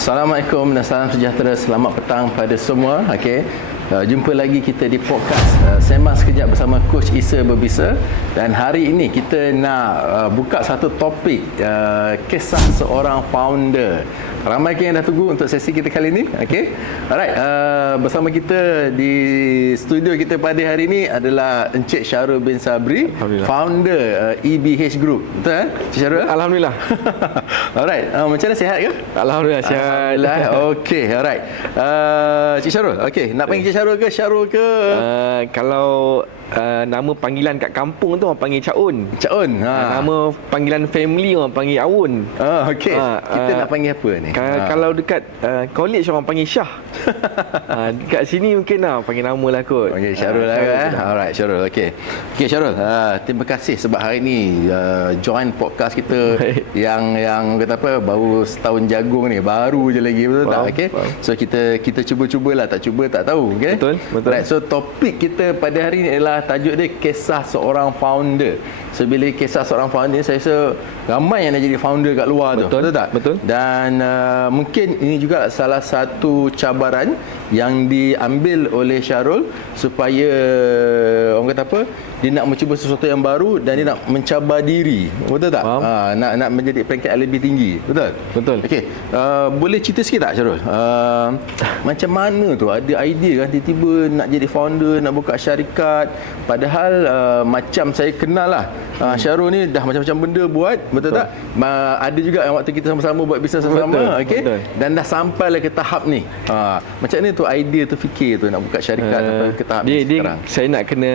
Assalamualaikum dan salam sejahtera. Selamat petang pada semua. Okey. Jumpa lagi kita di podcast Sembang Sekejap bersama Coach Isa Berbisa. Dan hari ini kita nak buka satu topik, kisah seorang founder. Ramai yang dah tunggu untuk sesi kita kali ini. Okey. Alright, bersama kita di studio kita pada hari ini adalah Encik Syarul bin Sabri, founder EBH Group. Betul Encik Syarul? Alhamdulillah. Alright, macam mana, sihat ke? Alhamdulillah sihat. Alhamdulillah. Okey, alright. Encik Syarul, okey, nak panggil Encik Syarul ke? Kalau nama panggilan kat kampung tu orang panggil Cak Un. Cak Un. Nama panggilan family orang panggil Awun. Okey. Kita nak panggil apa ni? Kalau dekat college orang panggil Syah. Dekat sini mungkin panggil nama lah kot. Panggil Syarul lah kan? Alright, Syarul. Okey. Okey Syarul, terima kasih sebab hari ni join podcast kita yang kata apa, baru setahun jagung ni, baru je lagi, betul tak? Okey. So kita cuba-cubalah, tak cuba tak tahu, okey? Betul. Right, so topik kita pada hari ni adalah tajuk dia kisah seorang founder. So bila kisah seorang founder, saya rasa ramai yang nak jadi founder kat luar. Betul tak? Betul. Dan mungkin ini juga salah satu cabaran yang diambil oleh Syarul supaya orang kata apa, dia nak mencuba sesuatu yang baru dan dia nak mencabar diri. Betul tak? Nak menjadi peringkat yang lebih tinggi. Betul? Betul. Okey. Boleh cerita sikit tak Syarul? Macam mana tu ada idea kan tiba-tiba nak jadi founder, nak buka syarikat, padahal macam saya kenal lah Syarul ni dah macam-macam benda buat, betul tak? Ada juga yang waktu kita sama-sama buat bisnes sama-sama, okey? Dan dah sampai lah ke tahap ni. Macam mana tu idea tu, fikir tu nak buka syarikat ke tahap ni sekarang? Saya nak kena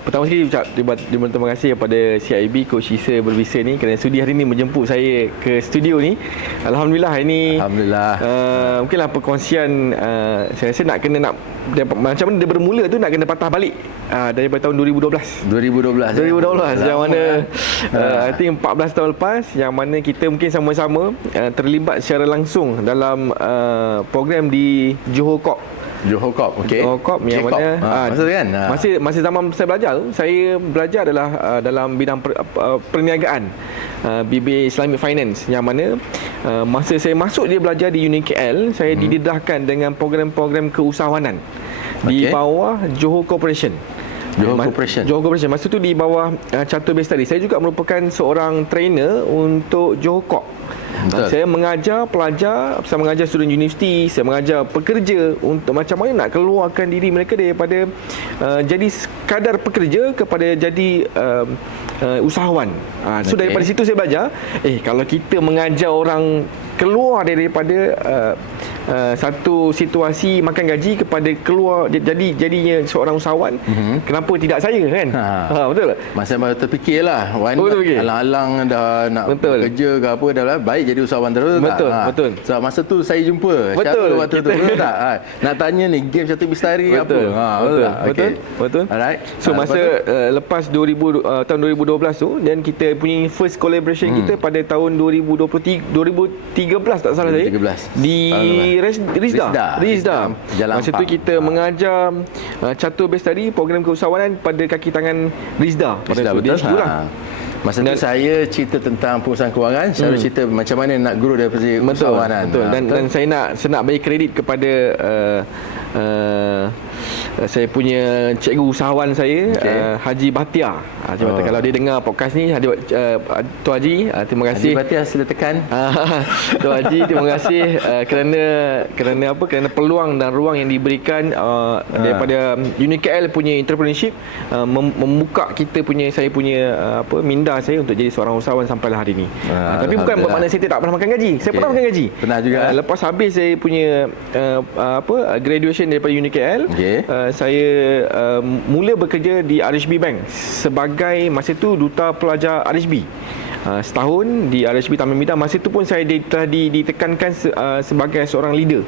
pertama sekali ucap terima kasih kepada CIB Coach Isa Berbisa ni kerana sudi hari ni menjemput saya ke studio ni. Alhamdulillah ini. Alhamdulillah. Mungkinlah perkongsian saya rasa nak macam mana dia bermula tu nak kena patah balik daripada tahun 2012 yang mana I think 14 tahun lepas, yang mana kita mungkin sama-sama terlibat secara langsung dalam program di Johor Corp. Johor Corp, okey. Johor Corp yang mana kan? Masa zaman saya belajar tu, saya belajar adalah dalam bidang perniagaan, BBA Islamic Finance, yang mana masa saya masuk dia belajar di UniKL, saya didedahkan dengan program-program keusahawanan di bawah Johor Corporation. Johor Corporation masa tu di bawah Catur Bestari. Saya juga merupakan seorang trainer untuk Johor Corp. Saya mengajar pelajar, saya mengajar student universiti, saya mengajar pekerja untuk macam mana nak keluarkan diri mereka daripada jadi sekadar pekerja kepada jadi usahawan. So daripada situ saya belajar, kalau kita mengajar orang keluar daripada satu situasi makan gaji kepada keluar jadinya seorang usahawan, kenapa tidak saya kan? Betul tak? Masa terfikirlah, alang-alang dah nak kerja ke apa, dah baik jadi usahawan terus. Betul. So masa tu saya jumpa Syarul waktu tu, betul tak? Nak tanya ni game Catur Bestari apa? Betul. Alright. So masa lepas tahun 2012 tu, dan kita punya first collaboration kita pada tahun 2013 tak salah saya, di Rizda. Masa tu kita mengajar Catur Bestari, program keusahawanan pada kaki tangan Rizda. Betul. Masa tu saya cerita tentang pengurusan kewangan, saya cerita macam mana nak grow daripada usahawanan. Betul. Dan saya nak bagi kredit kepada saya punya cikgu usahawan saya, Haji Bahtiar. Kalau dia dengar podcast ni, Tuan Haji, terima kasih. Haji Bahtiar, sila tekan. Tuan Haji, terima kasih kerana peluang dan ruang yang diberikan daripada UniKL punya entrepreneurship, membuka saya punya minda saya untuk jadi seorang usahawan sampailah hari ini. Tapi bukan bermakna saya tak pernah makan gaji. Saya pernah makan gaji. Pernah juga. Lepas habis saya punya graduation daripada UniKL, saya mula bekerja di RHB Bank sebagai masa tu duta pelajar RHB. Setahun di RHB Taman Mida. Masa itu pun saya telah ditekankan sebagai seorang leader.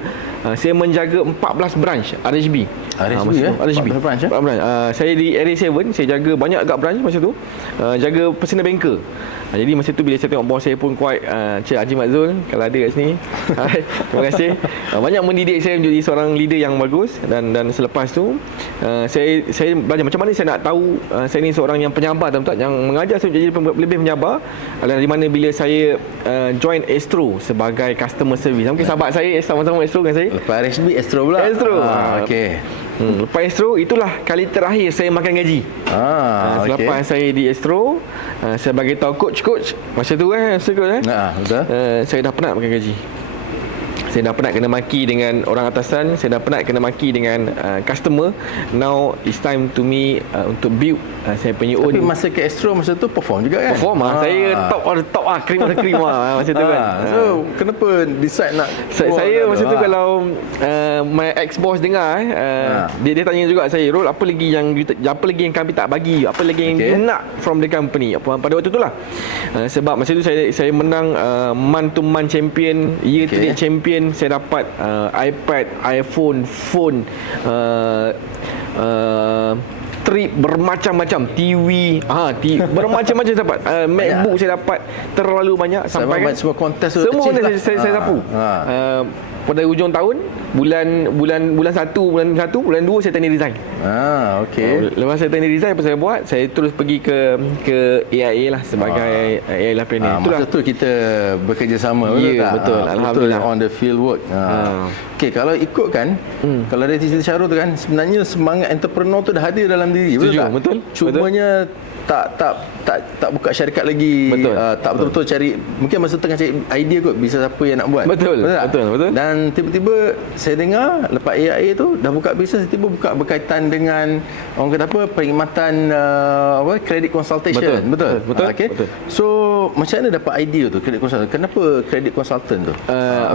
Saya menjaga 14 branch RHB. RHB branch. Saya di Area 7, saya jaga banyak agak branch masa tu. Jaga personal banker. Jadi masa tu bila saya tengok bos saya pun quite Cik Haji Mat Zul, kalau ada kat sini. Terima kasih. Banyak mendidik saya menjadi seorang leader yang bagus, dan selepas tu saya belajar macam mana saya nak tahu saya ni seorang yang penyabar, tak yang mengajar saya jadi lebih penyabar. Dari mana bila saya join Astro sebagai customer service. Mungkin sahabat saya sama-sama Astro dengan saya. Lepas RSB Astro pula. Astro. Okey. Lepas Astro, itulah kali terakhir saya makan gaji. Selepas saya di Astro, saya bagi tahu coach masa tu betul. Saya dah penat makan gaji. Saya dah penat kena maki dengan orang atasan, saya dah penat kena maki dengan customer. Now it's time to me untuk build saya punya own. Tapi masa ke Astro masa tu perform juga kan? Perform saya top of the top cream of the cream masa tu kan. So kenapa decide nak saya masa tu kalau my ex boss dengar dia tanya juga saya, Rol, apa lagi yang kami tak bagi, apa lagi yang you nak from the company pada waktu tu lah. Sebab masa tu saya menang month to month champion, year to year champion. Saya dapat iPad, iPhone, phone, trip bermacam-macam, TV, bermacam-macam saya dapat. MacBook saya dapat terlalu banyak sampai kan semua kontes tu semua saya sapu. Pada hujung tahun bulan 1, bulan 2 saya tanya resign. Okey. Lepas saya tanya resign, apa saya buat? Saya terus pergi ke AIA lah sebagai AIA lah planner. Masa tu kita bekerjasama, betul tak? Betul. Alhamdulillah. On the field work. Okey, kalau ikutkan kalau dari cerita Syarul tu kan, sebenarnya semangat entrepreneur tu dah ada dalam diri, betul tak? Betul. Cumanya tak buka syarikat lagi. Tak betul-betul cari, mungkin masa tengah cari idea kot, bisa siapa yang nak buat. Betul. Dan tiba-tiba saya dengar lepas AIA tu dah buka bisnes, tiba buka berkaitan dengan orang kata apa, perkhidmatan credit consultation. Betul. Okay. Betul. So macam mana dapat idea tu credit consultant? Kenapa credit consultant tu?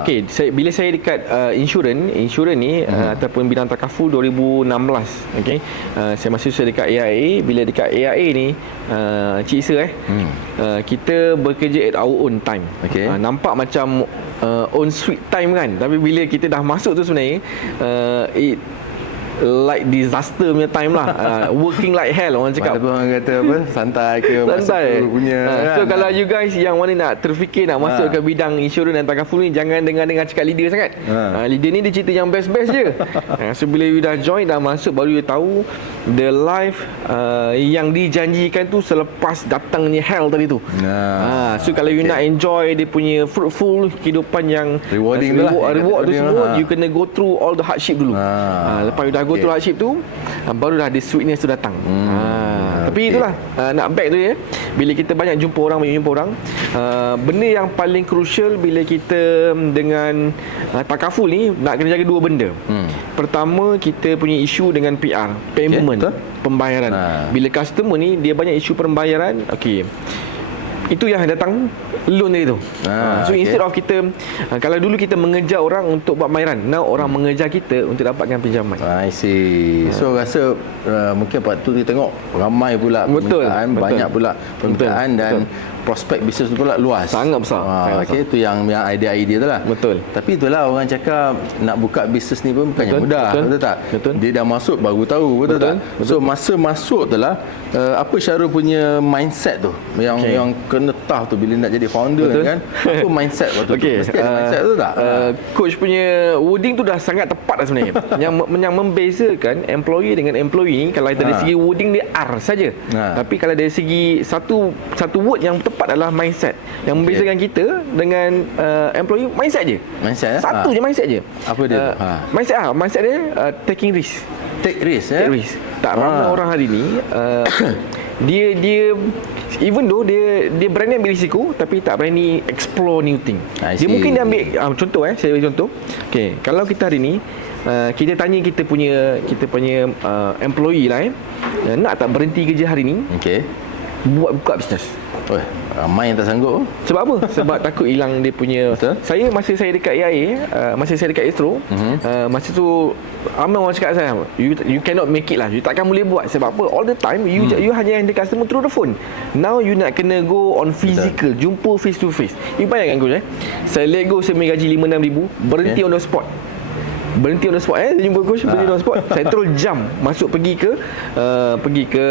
Okey, bila saya dekat insurans ni ataupun bidang takaful 2016. Okey. Saya masih dekat AIA. Bila dekat AIA ni Cik Isa kita bekerja at our own time. Nampak macam own sweet time kan, tapi bila kita dah masuk tu sebenarnya it like disaster punya time lah. Working like hell orang cakap. Mana orang kata apa, santai ke santai punya so kalau you guys yang mana nak terfikir nak masuk ke bidang insurans dan takaful ni, jangan dengar cakap leader sangat. Leader ni dia cerita yang best-best je. So bila you dah join, dah masuk, baru you tahu the life yang dijanjikan tu selepas datangnya hell tadi tu. So kalau you nak enjoy dia punya fruitful kehidupan yang rewarding reward tu semua, you kena go through all the hardship dulu. Lepas you dah go through hardship tu, baru dah the sweetness tu datang. Tapi itulah nak back tu ya. Bila kita banyak jumpa orang, benda yang paling crucial bila kita dengan takaful ni, nak kena jaga dua benda. Pertama, kita punya isu dengan PR, payment, pembayaran. Bila customer ni dia banyak isu pembayaran, itu yang datang loan dia tu. So instead of kita kalau dulu kita mengejar orang untuk buat bayaran, now orang mengejar kita untuk dapatkan pinjaman. I see. So rasa mungkin waktu kita tengok ramai pula permintaan, banyak pula permintaan dan prospek bisnes tu pula luas. Sangat besar. Itu yang idea-idea tu lah. Betul. Tapi itulah orang cakap nak buka bisnes ni pun bukannya mudah. Betul tak? Betul. Dia dah masuk baru tahu, betul tak? So masa masuk tu lah, apa Syarul punya mindset tu yang kena tahu tu bila nak jadi founder kan? Apa mindset waktu tu? Mesti ada mindset tu tak? Coach punya wording tu dah sangat tepat dah sebenarnya. yang membezakan employee dengan employee ni, kalau dari segi wording dia R saja. Tapi kalau dari segi satu word yang tepat adalah mindset. Yang membezakan kita dengan employee, mindset je. Satu je mindset je. Apa dia? Mindset dia taking risk. Take risk. Tak ramai orang hari ni dia even though dia berani ambil risiko, tapi tak berani explore new thing. Dia mungkin dia ambil contoh saya bagi contoh. Kalau kita hari ni kita tanya kita punya employee lah nak tak berhenti kerja hari ni, buka bisnes. Ramai yang tak sanggup. Sebab apa? Sebab takut hilang dia punya. Masa saya dekat AIA, masa saya dekat Astro, masa tu ramai orang cakap saya, you cannot make it lah, you takkan boleh buat. Sebab apa? All the time you hanya handle customer through the phone. Now you nak kena go on physical, jumpa face to face. You bayangkan saya let go, saya punya gaji 5-6 ribu, berhenti on the spot. berhenti on the spot. Saya jumpa coach berhenti on the spot. Saya terus jump masuk pergi ke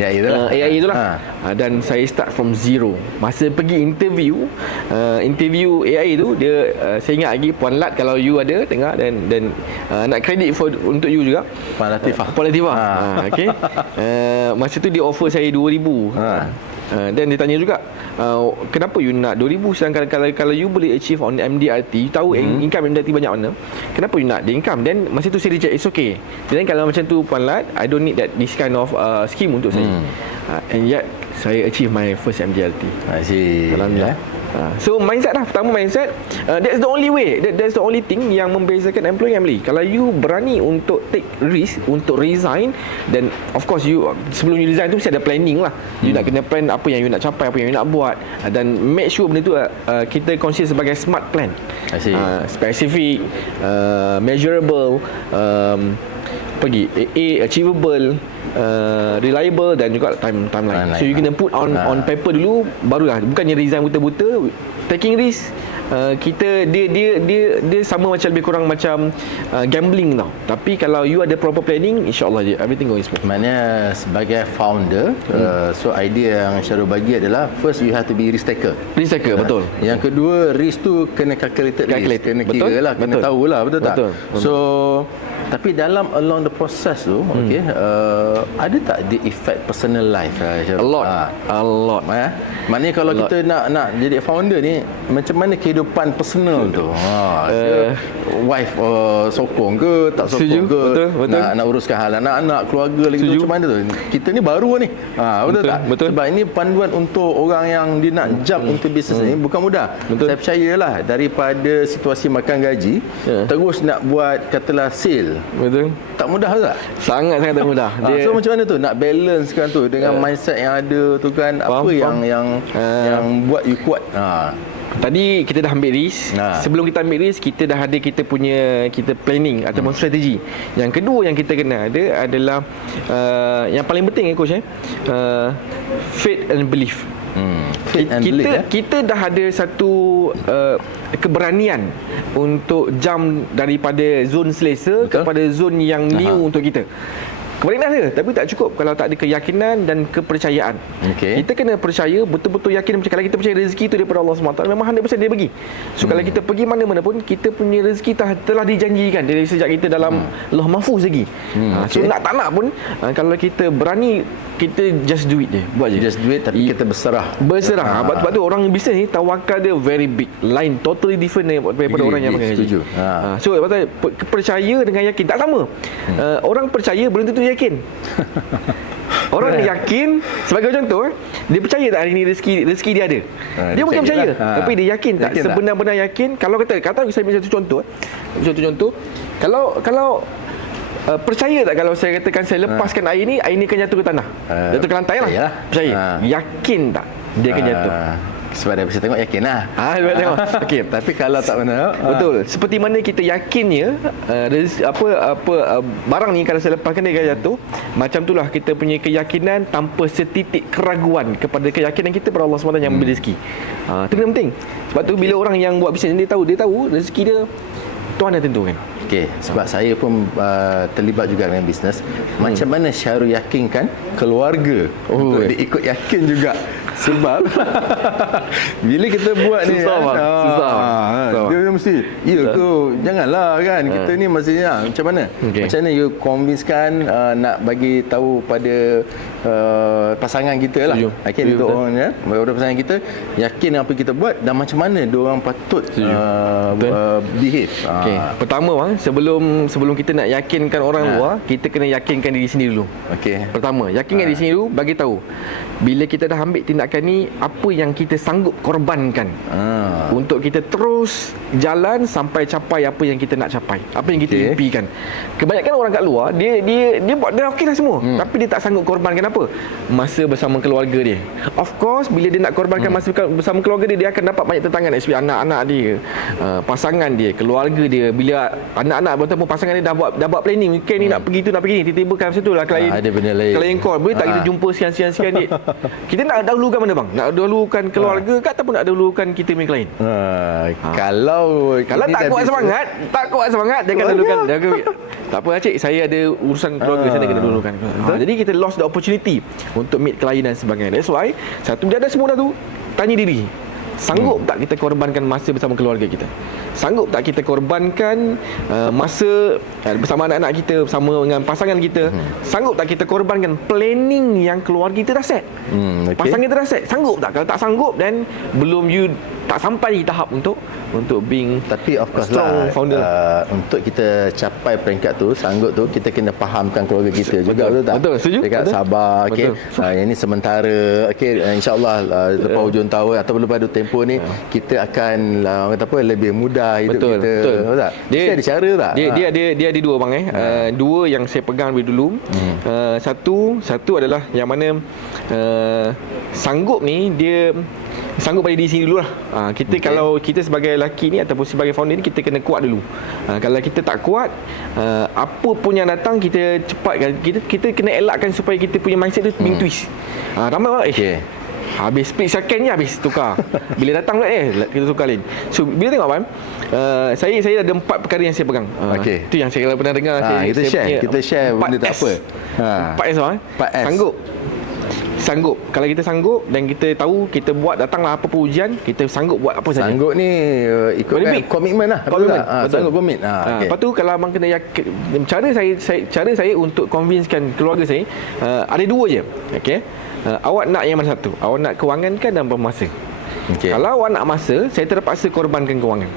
AI itulah. Dan saya start from zero. Masa pergi interview AI tu dia saya ingat lagi Puan Lat, kalau you ada dengar, dan nak credit untuk you juga Puan Latifah. Okey. Masa tu dia offer saya 2,000. Dan dia tanya juga, kenapa you nak 2,000 sedangkan kalau you boleh achieve on MDRT, you tahu income MDRT banyak mana, kenapa you nak the income? Dan masa tu saya reject, it's okay. Dan kalau macam tu Puan Lat, I don't need this kind of scheme untuk saya. And yet saya achieve my first MDRT. I see. Alhamdulillah. So mindset lah. Pertama mindset. That's the only way. That's the only thing yang membezakan employee dengan employee. Kalau you berani untuk take risk, untuk resign, then of course you, sebelum you resign tu mesti ada planning lah. You nak kena plan apa yang you nak capai, apa yang you nak buat, dan make sure benda tu kita consider sebagai smart plan. I see. Specific, measurable, achievable, reliable, dan juga timeline. So you kena put on paper dulu, barulah, bukannya resign buta-buta. Taking risk, dia sama macam, lebih kurang macam gambling tau. Tapi kalau you ada proper planning, insya-Allah everything going smooth. Maknanya sebagai founder, so idea yang Syarul bagi adalah, first you have to be risk taker. Betul. Yang kedua, risk tu kena calculated risk, kena kira lah, kena tahulah, betul tak? So tapi dalam along the process tu, ada tak the effect personal life? A lot. Maknanya kalau kita nak jadi founder ni, macam mana kehidupan personal tu? Wife sokong ke, tak sokong ke? Betul. Nak uruskan hal anak-anak, keluarga lagi tu, macam mana tu? Kita ni baru ni. Betul tak? Sebab ini panduan untuk orang yang dia nak jump into business ni bukan mudah. Saya percayalah, daripada situasi makan gaji, terus nak buat katalah sale. Betul. Tak mudah tak? Sangat tak mudah. So macam mana tu nak balance kan tu dengan mindset yang ada tu kan? Apa yang buat you kuat? Tadi kita dah ambil risk. Sebelum kita ambil risk, kita dah ada kita planning ataupun strategi. Yang kedua yang kita kena ada adalah yang paling penting coach, faith and belief. Kita dah ada satu keberanian untuk jump daripada zon selesa kepada zon yang new untuk kita. Keberanian ada, tapi tak cukup kalau tak ada keyakinan dan kepercayaan. Kita kena percaya, betul-betul yakin. Kalau kita percaya rezeki itu daripada Allah SWT, memang 100% dia bagi. So kalau kita pergi mana-mana pun, kita punya rezeki telah dijanjikan dari sejak kita dalam Lauh Mahfuz lagi. So nak tak nak pun, kalau kita berani, kita just do it je. Buat je. Just do it, tapi kita berserah. Sebab tu orang bisnes ni tawakal dia very big. Line totally different daripada orang yang pakai gaji. Setuju. So percaya dengan yakin tak sama. Orang percaya belum tentu yakin. Orang yakin, sebagai contoh, dia percaya tak hari ni rezeki dia ada. Dia mungkin percaya, tapi dia yakin tak? Sebenar-benar yakin. Kalau kata saya ambil satu contoh. Kalau percaya tak kalau saya katakan saya lepaskan air ni akan jatuh ke tanah, jatuh ke lantai lah. Percaya. Yakin tak dia akan jatuh? Sebab dah bisa tengok, yakin lah. Bisa tengok. Okay. Tapi kalau tak benar, betul. Seperti mana kita yakinnya barang ni kalau saya lepaskan dia akan jatuh, macam itulah kita punya keyakinan tanpa setitik keraguan kepada keyakinan kita pada Allah SWT yang memberi rezeki. Itu benda penting. Sebab tu bila orang yang buat bisnes, dia tahu rezeki dia Tuhan dah tentukan. Sebab saya pun terlibat juga dengan bisnes. Macam mana Syarul yakinkan keluarga untuk dia ikut yakin juga? Sebab bila kita buat ni susah. Dia mesti janganlah kan, kita ni maksudnya macam mana? Macam mana you convincekan nak bagi tahu pada pasangan kita lah. Untuk orang pasangan kita yakin apa kita buat dan macam mana dia orang patut behave. Pertama bang, sebelum kita nak yakinkan orang luar, kita kena yakinkan diri sendiri dulu. Pertama, yakinkan diri sendiri dulu, bagi tahu bila kita dah ambil tindakan ni, apa yang kita sanggup korbankan untuk kita terus jalan sampai capai apa yang kita nak capai, apa yang kita impikan. Kebanyakan orang kat luar, dia buat, dia okey lah semua, tapi dia tak sanggup korbankan apa? Masa bersama keluarga dia. Of course, bila dia nak korbankan masa bersama keluarga dia, dia akan dapat banyak tentangan, especially anak-anak dia, pasangan dia, keluarga dia. Bila anak-anak ataupun pasangan dia dah buat planning, weekend ni nak pergi tu, nak pergi ni, tiba-tiba kan masa tu lah klien, ada benda lain, klien call, boleh tak kita jumpa sekian-sekian dia. Kita nak dahulukan dahulukan mana bang? Nak dahulukan keluarga ke ataupun nak dahulukan kita punya klien? Kalau tak kuat semangat, jangan dahulukan. Tak apa cik, saya ada urusan keluarga, saya kena dahulukan. Jadi kita lost the opportunity untuk meet klien dan sebagainya. That's why satu dia ada semua dah tu, tanya diri, sanggup tak kita korbankan masa bersama keluarga kita? Sanggup tak kita korbankan masa bersama anak-anak kita, bersama dengan pasangan kita? Sanggup tak kita korbankan planning yang keluarga kita dah set? Pasangan kita dah set. Sanggup tak? Kalau tak sanggup, then belum you tak sampai di tahap untuk being tapi of course strong founder. Untuk kita capai peringkat tu, sanggup tu, kita kena fahamkan keluarga kita juga, betul tak? Betul, setuju. Dekat betul. sabar, okey. Yang ni sementara, okey, insya-Allah lepas hujung tahun atau lepas tempoh ni kita akan orang kata apa, lebih mudah hidup betul, kita. Betul. Tak? Dia ada cara tak? Dia ada dua bang dua yang saya pegang dulu. Satu adalah yang mana sanggup ni, dia sanggup pada diri sendiri dululah. Kita kalau kita sebagai lelaki ni ataupun sebagai founder ni, kita kena kuat dulu. Kalau kita tak kuat, apa pun yang datang kita cepat, kita kena elakkan supaya kita punya mindset tu being twist. Ramai orang habis split second je habis tukar. Bila datang kita tukar lain. So bila tengok abang, saya ada 4 perkara yang saya pegang. Itu yang saya pernah dengar. Kita share benda tak apa. 4S Sanggup. Kalau kita sanggup dan kita tahu, kita buat, datanglah apa pun ujian, kita sanggup buat apa saja. Sanggup ni ikutkan komitmen lah. Komitmen. Sanggup komit. Lepas tu kalau abang kena yakin, cara saya untuk convincekan keluarga saya, ada 2 je. Okey. Awak nak yang mana satu? Awak nak kewangan kan dan masa? Kalau awak nak masa, saya terpaksa korbankan kewangan.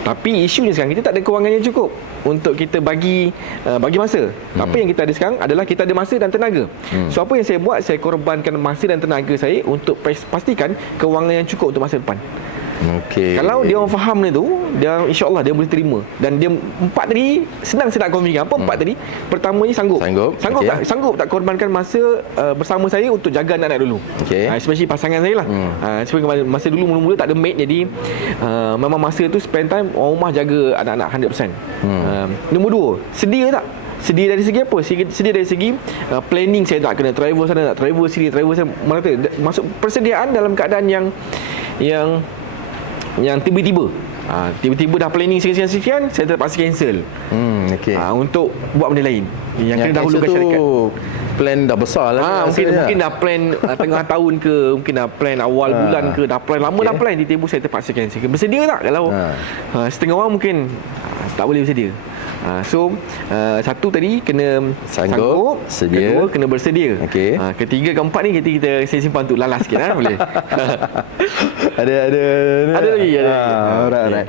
Tapi isunya sekarang kita tak ada kewangan yang cukup untuk kita bagi masa. Apa yang kita ada sekarang adalah kita ada masa dan tenaga. So apa yang saya buat, saya korbankan masa dan tenaga saya untuk pastikan kewangan yang cukup untuk masa depan. Kalau dia orang faham ni tu, dia insya-Allah dia boleh terima. Dan dia 4 tadi senang saya nak convince. Apa 4 tadi? Pertamanya sanggup. Sanggup tak korbankan masa bersama saya untuk jaga anak-anak dulu. Especially pasangan saya lah. Sebab masa dulu mula-mula tak ada maid, jadi memang masa tu spend time orang rumah jaga anak-anak 100%. Nombor 2, sedia tak? Sedia dari segi apa? Sedia dari segi planning. Saya nak kena travel sana, nak travel sini, travel sana. Masuk persediaan dalam keadaan yang tiba-tiba dah planning sekian, saya terpaksa cancel. Untuk buat benda lain yang kena dahulukan syarikat. Plan dah besar lah. Mungkin dah plan tengah tahun ke, mungkin dah plan awal bulan ke, dah plan lama dah plan, tiba-tiba saya terpaksa cancel. Bersedia tak? Kalau setengah orang mungkin tak boleh bersedia. Satu tadi kena sanggup, sedia. Kedua kena bersedia. Ketiga, keempat ni kita saya simpan untuk lalas sikit boleh. Ada lagi. Alright.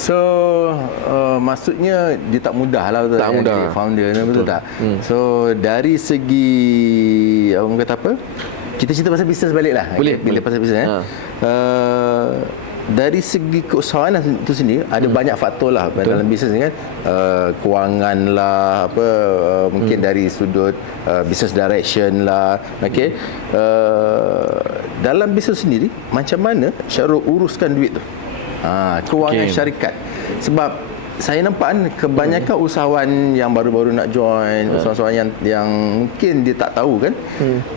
So maksudnya dia tak mudah lah, betul tak? Mudah. Founder ni, betul tak? So dari segi orang kata apa? Kita cerita pasal bisnes balik lah. Boleh. Bila pasal bisnes dari segi keusahawan itu sendiri ada banyak faktor lah dalam bisnes ni kan. Kewangan lah, mungkin dari sudut business direction lah. Dalam bisnes sendiri macam mana Syarul uruskan duit tu? Kewangan syarikat. Sebab saya nampak kebanyakan usahawan yang baru-baru nak join, usahawan yang mungkin dia tak tahu kan,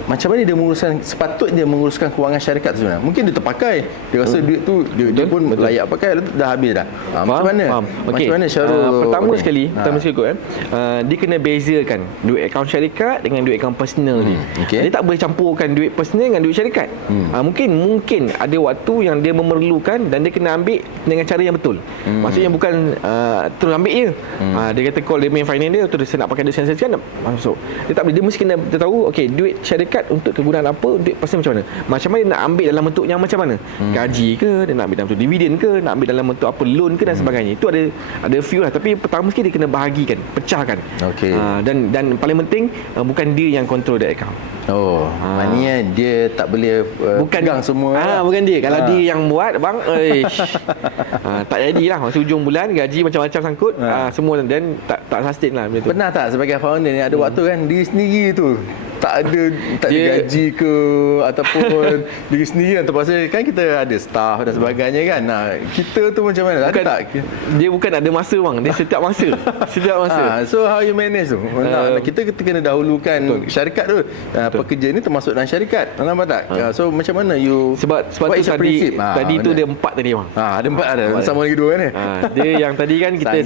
macam mana dia menguruskan, sepatutnya dia menguruskan kewangan syarikat tu sebenarnya. Mungkin dia terpakai, dia rasa duit tu dia pun layak pakai, dah habis dah. Macam mana? Macam mana Syarul? Pertama sekali dia kena bezakan duit akaun syarikat dengan duit akaun personal dia. Dia tak boleh campurkan duit personal dengan duit syarikat. Mungkin ada waktu yang dia memerlukan dan dia kena ambil dengan cara yang betul. Maksudnya bukan terus ambil je. Dia kata call dia main finance dia, terus saya nak pakai duit sekian masuk. Dia tak boleh, dia mesti kena tahu duit syarikat untuk kegunaan apa, duit personal macam mana. Macam mana dia nak ambil dalam bentuk yang macam mana? Gaji ke, dia nak ambil dalam bentuk dividen ke, nak ambil dalam bentuk apa, loan ke dan sebagainya. Itu ada few lah, tapi pertama sekali dia kena bahagikan, pecahkan. Dan paling penting bukan dia yang control the account. Maknanya dia tak boleh pegang semua. Bukan dia. Kalau dia yang buat bang, tak jadilah. Masa hujung bulan gaji macam-macam sangkut, semua dan tak sustain lah benda tu. Pernah tak sebagai founder ni ada waktu kan diri sendiri tu tak ada gaji ke ataupun diri sendiri yang terpaksa kan kita ada staff dan sebagainya kan. Nah, kita tu macam mana? Ada tak? Dia bukan ada masa bang, dia setiap masa. Setiap masa. So how you manage tu? Kita kena dahulukan syarikat tu. Pekerja ni termasuk dalam syarikat. Nampak tak? So macam mana you sebab tu tadi tu dia 4 tadi bang. Ada 4 ada. Sama lagi 2 kan ni. Dia yang tadi kan kita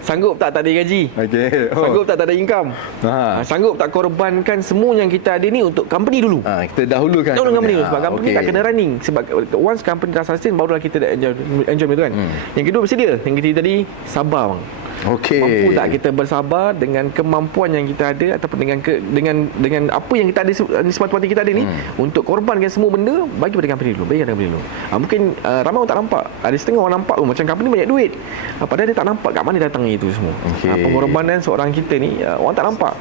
sanggup tak ada gaji. Okey. Sanggup tak ada income. Sanggup tak korbankan semua yang kita ada ni untuk company dulu. Kita dahulukan company dulu sebab company tak kena running. Sebab once company dah sustain barulah kita dah enjoy itu kan. Yang kedua mesti dia. Yang ketiga tadi sabar bang. Okey. Mampu tak kita bersabar dengan kemampuan yang kita ada ataupun dengan apa yang kita ada semata-mata kita ada ni untuk korbankan semua benda bagi pada company dulu. Mungkin ramai orang tak nampak. Ada setengah orang nampak macam company banyak duit. Padahal dia tak nampak kat mana datangnya itu semua. Pengorbanan seorang kita ni orang tak nampak.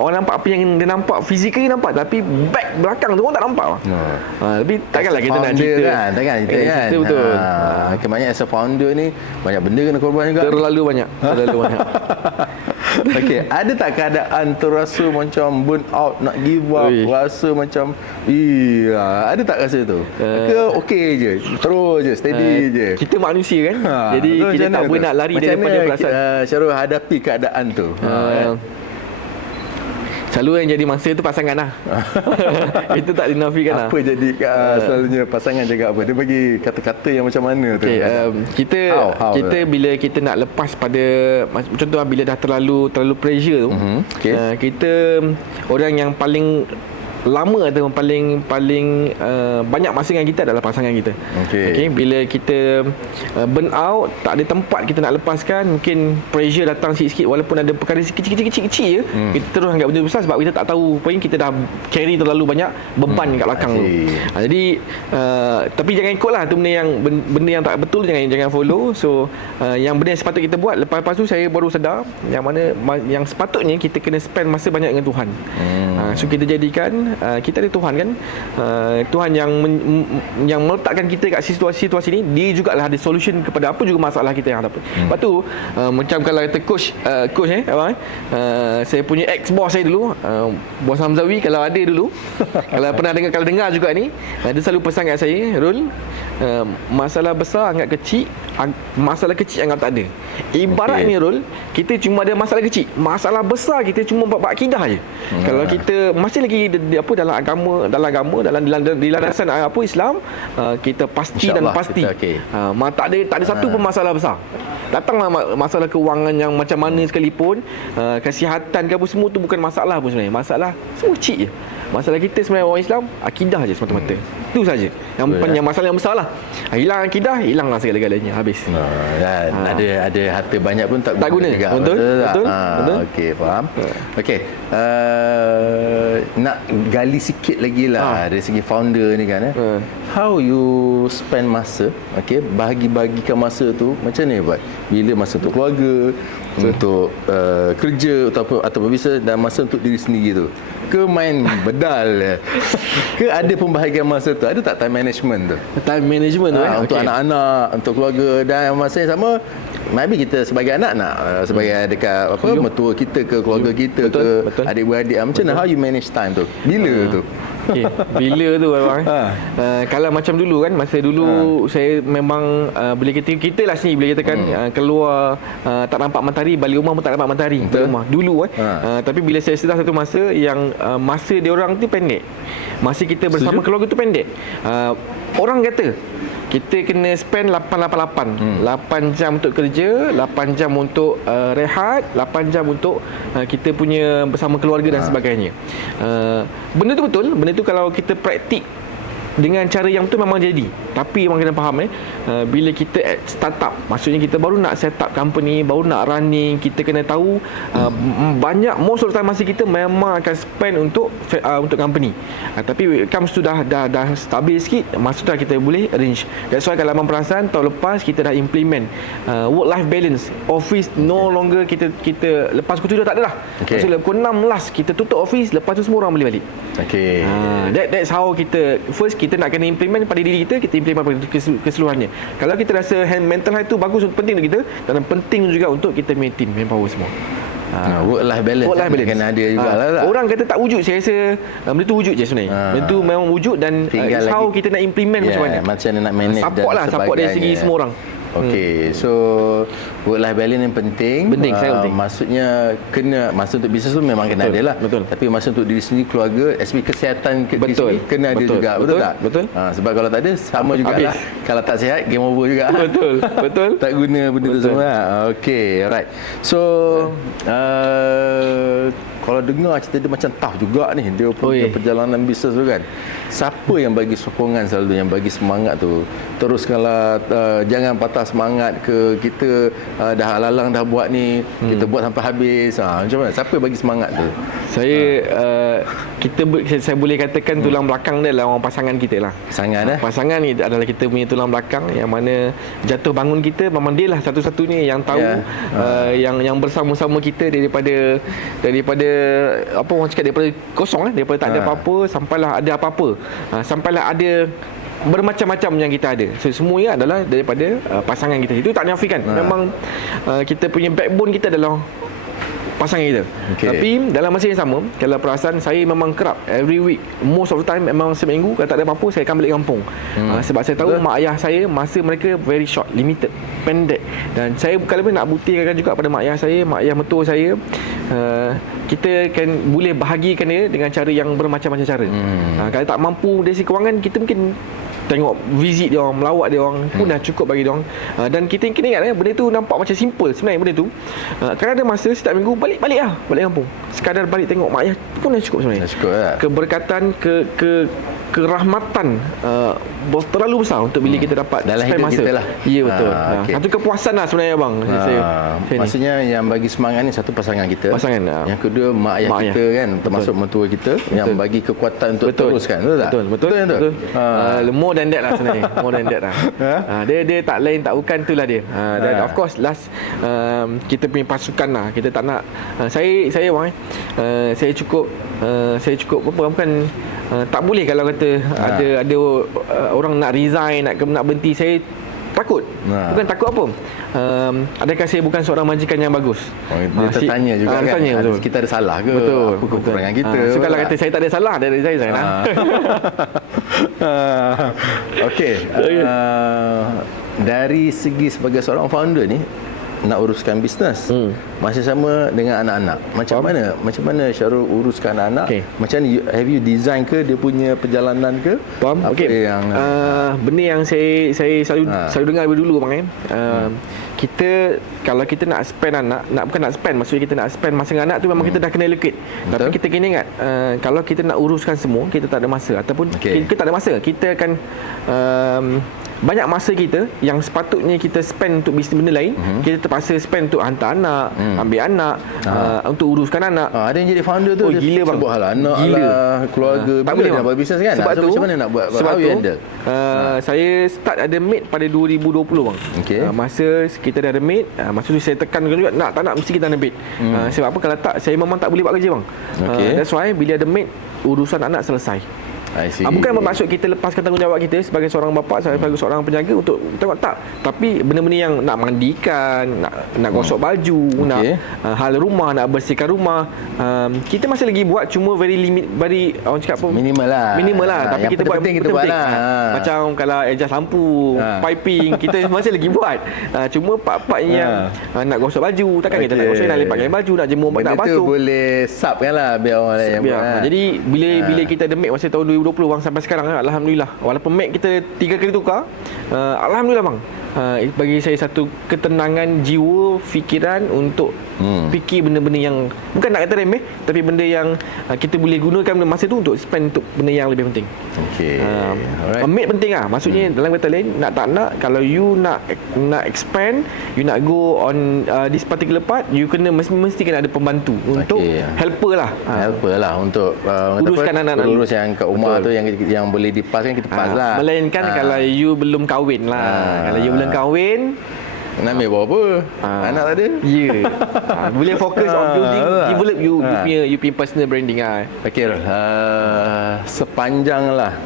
Orang nampak apa yang dia nampak, physically nampak, tapi back belakang tu orang tak nampak. Tapi takkanlah kita nak cerita kan, takkan kita kan. Cerita betul. Kebanyakan as a founder ni banyak benda kena korban juga. Terlalu banyak. Okey, ada tak keadaan terasa macam burn out, nak give up, rasa macam ada tak rasa tu? Ke okey je, terus je, steady je. Kita manusia kan. Jadi kita tak boleh nak lari daripada perasaan. Syarul hadapi keadaan tu. Selalu yang jadi mangsa tu pasangan lah. Itu tak dinafikan lah. Apa jadi selalunya pasangan jaga apa? Dia bagi kata-kata yang macam mana tu? Kita bila kita nak lepas pada, contoh bila dah terlalu pressure tu, kita orang yang paling lama atau paling banyak masa dengan kita adalah pasangan kita. Okey, bila kita burn out, tak ada tempat kita nak lepaskan, mungkin pressure datang sikit-sikit walaupun ada perkara kecil-kecil je, kita terus anggap benda besar sebab kita tak tahu poin kita dah carry terlalu banyak beban kat belakang tu. Jadi tapi jangan ikutlah tu benda yang tak betul, jangan follow. So yang benda yang sepatutnya kita buat, lepas tu saya baru sedar yang sepatutnya kita kena spend masa banyak dengan Tuhan. So kita jadikan kita ada Tuhan kan, Tuhan yang meletakkan kita kat situasi ni, dia jugalah ada solution kepada apa juga masalah kita yang hadapi. Lepas tu macam kalau kata coach saya punya ex boss saya dulu, bos Hamzawi, kalau ada dulu kalau dengar juga ni, dia selalu pesan kat saya, Rul, masalah besar anggap kecil, masalah kecil anggap tak ada. Ibaratnya Rul, kita cuma ada masalah kecil, masalah besar kita cuma bab akidah je. Kalau kita masih lagi dalam agama dalam landasan Islam, kita pasti dan pasti tak ada satu pun masalah besar. Datanglah masalah kewangan yang macam mana sekalipun, kesihatan ke apa, semua tu bukan masalah pun sebenarnya. Masalah semua kecil je. Masalah kita sebenarnya orang Islam, akidah je semata-mata. Itu saja. Yang masalah yang besar lah. Hilang akidah, hilanglah segala-galanya, habis. Ada harta banyak pun tak guna juga. Betul. Okey, faham. Okey. Nak gali sikit lagi lah dari segi founder ni kan. How you spend masa, bahagi-bagikan masa tu macam ni buat? Bila masa untuk keluarga, untuk kerja ataupun bisa, dan masa untuk diri sendiri tu? Ke main bedal? Ke ada pembahagian masa tu? Ada tak time management tu? Time management tu untuk anak-anak, untuk keluarga, dan masa yang sama maybe kita sebagai anak nak sebagai dekat mertua kita ke, keluarga kita ke, adik-beradik, macam mana how you manage time tu? Bila tu? Bila tu abang, kalau macam dulu kan, masa dulu saya memang bila kita lah sini, bila kita kan keluar tak nampak matahari, balik rumah pun tak nampak matahari balik rumah dulu tapi bila saya sedar satu masa yang masa dia orang tu pendek, masa kita bersama keluarga tu pendek. Orang kata kita kena spend 8 jam untuk kerja, 8 jam untuk rehat, 8 jam untuk kita punya bersama keluarga dan sebagainya. Benda tu betul. Benda tu kalau kita praktik dengan cara yang betul memang jadi. Tapi memang kena faham bila kita startup, maksudnya kita baru nak set up company, baru nak running, kita kena tahu banyak most of the time masa kita memang akan spend untuk company. Tapi comes tu dah stabil sikit, masa tu kita boleh arrange. That's why kalau abang perasan tahun lepas kita dah implement work life balance. Office no longer kita lepas pukul 7 dah tak ada dah. Maksudnya pukul 6 last kita tutup office, lepas tu semua orang boleh balik. That's how kita first kita nak kena implement pada diri kita implement pada keseluruhannya. Kalau kita rasa mental health tu bagus, penting untuk kita, dan penting juga untuk kita punya team, manpower semua. Work life balance kena ada jugalah tak? Orang kata tak wujud, saya rasa benda tu wujud je sebenarnya. Benda tu memang wujud dan how kita nak implement macam mana. Macam mana nak manage support lah, support dari segi semua orang. Okey, so work life balance yang penting. Sangat penting. Maksudnya kena masa untuk bisnes tu memang kena ada lah. Betul. Tapi masa untuk diri sendiri, keluarga, especially kesihatan betul. kena ada juga. Betul tak? Betul. Sebab kalau tak ada sama jugalah. Kalau tak sihat, game over juga. Betul. Tak guna benda tu semua. Okey, alright. So kalau dengar cerita dia macam tough juga ni, dia punya perjalanan bisnes tu kan. Siapa yang bagi sokongan selalu, yang bagi semangat tu? Teruskanlah, jangan patah semangat ke, kita dah lalang dah buat ni, kita buat sampai habis. Macam mana? Siapa bagi semangat tu? Saya boleh katakan tulang belakang dia adalah orang pasangan kita lah. Pasangan ni adalah kita punya tulang belakang, yang mana jatuh bangun kita memang dia lah satu-satunya yang tahu, yang bersama-sama kita daripada apa orang cakap, daripada kosong daripada tak ada apa-apa sampailah ada apa-apa, sampailah ada bermacam-macam yang kita ada. So semuanya adalah daripada pasangan kita. Itu tak nafikan. Memang kita punya backbone kita adalah pasangan kita. Tapi dalam masa yang sama, kalau perasan saya memang kerap every week, most of the time memang seminggu kalau tak ada apa-apa saya akan balik kampung. Sebab saya tahu mak ayah saya masa mereka very short, limited, pendek. Dan saya bukan lebih nak buktikan juga pada mak ayah saya, mak ayah mentua saya, kita kan boleh bahagikan dia dengan cara yang bermacam-macam cara. Kalau tak mampu dari segi kewangan, kita mungkin tengok visit dia orang, melawat dia orang pun dah cukup bagi dia orang. Dan kita kena ingat benda tu nampak macam simple sebenarnya benda tu. Kadang ada masa setiap minggu balik kampung. Sekadar balik tengok mak ayah pun dah cukup sebenarnya. Keberkatan, kerahmatan terlalu besar untuk bila kita dapat dalam spend hidup masa. Kita lah. Ya betul. Satu kepuasan lah sebenarnya bang. Maksudnya yang bagi semangat ni satu pasangan kita. Yang kedua mak ayah kita kan, termasuk mentua kita yang bagi kekuatan untuk teruskan. Betul. More than that lah sebenarnya. More than that lah. Dia tak lain tak bukan itulah dia. Dan of course last kita punya pasukan lah. Kita tak nak saya bang saya cukup bukan tak boleh kalau kata ada orang nak resign, nak berhenti. Saya takut. Bukan takut apa. Adakah saya bukan seorang majikan yang bagus? Dia tertanya juga kan. Betul. Kita ada salah ke? Betul. Apa kekurangan kita? So kalau kata saya tak ada salah, dia resign lah. Okey. Dari segi sebagai seorang founder ni, nak uruskan bisnes masih sama dengan anak-anak. Macam mana Syarul uruskan anak-anak? Macam mana have you design ke dia punya perjalanan ke? Yang benda yang saya selalu dengar dulu bang kita kalau kita nak spend anak, bukan nak spend, maksudnya kita nak spend masa dengan anak tu memang kita dah kena allocate. Tapi kita kena ingat kalau kita nak uruskan semua, kita tak ada masa ataupun kita tak ada masa, kita akan banyak masa kita yang sepatutnya kita spend untuk bisnes benda lain, kita terpaksa spend untuk hantar anak, ambil anak, untuk uruskan anak. Ada yang jadi founder tu gila bang. Buat hal anak lah, keluarga, tak boleh nak buat bisnes kan. Sebab tu macam mana nak buat? Sebab tu saya start ada maid pada 2020 bang. Masa kita dah ada maid, masa tu saya tekan juga tak nak mesti kita ada maid. Sebab apa, kalau tak saya memang tak boleh buat kerja bang. That's why bila ada maid, urusan anak selesai. Bukan bermaksud kita lepaskan tanggungjawab kita sebagai seorang bapa, sebagai seorang penjaga untuk tengok, tak. Tapi benda-benda yang nak mandikan, nak gosok baju, nak hal rumah, nak bersihkan rumah, kita masih lagi buat, cuma very orang cakap apa, minimal lah. Tapi kita buat kita buat lah. Macam kalau adjust lampu, piping, kita masih lagi buat. Cuma part-part yang nak gosok baju, takkan kita nak gosok, nak lepaskan baju, nak jemur, nak basuh. Benda tu boleh subkan lah biar orang lain yang buat. Jadi bila kita ada make masa tahun 2020 bang, sampai sekarang alhamdulillah, walaupun make kita 3 kali tukar, alhamdulillah bang, bagi saya satu ketenangan jiwa, fikiran untuk fikir benda-benda yang bukan nak kata remeh, tapi benda yang kita boleh gunakan masa tu untuk spend untuk benda yang lebih penting. Make penting lah. Maksudnya dalam kata lain, nak tak nak, kalau you nak expand, you nak go on this particular part, you kena mesti kena ada pembantu untuk helper lah untuk uruskan anak-anak, urus yang kat rumah tu yang boleh dipaskan, kita pas lah. Melainkan kalau you belum kahwin lah. Kalau you belum kahwin, nak ambil buat apa? Anak tak ada? Boleh fokus on building, develop you punya personal branding lah. Sepanjang lah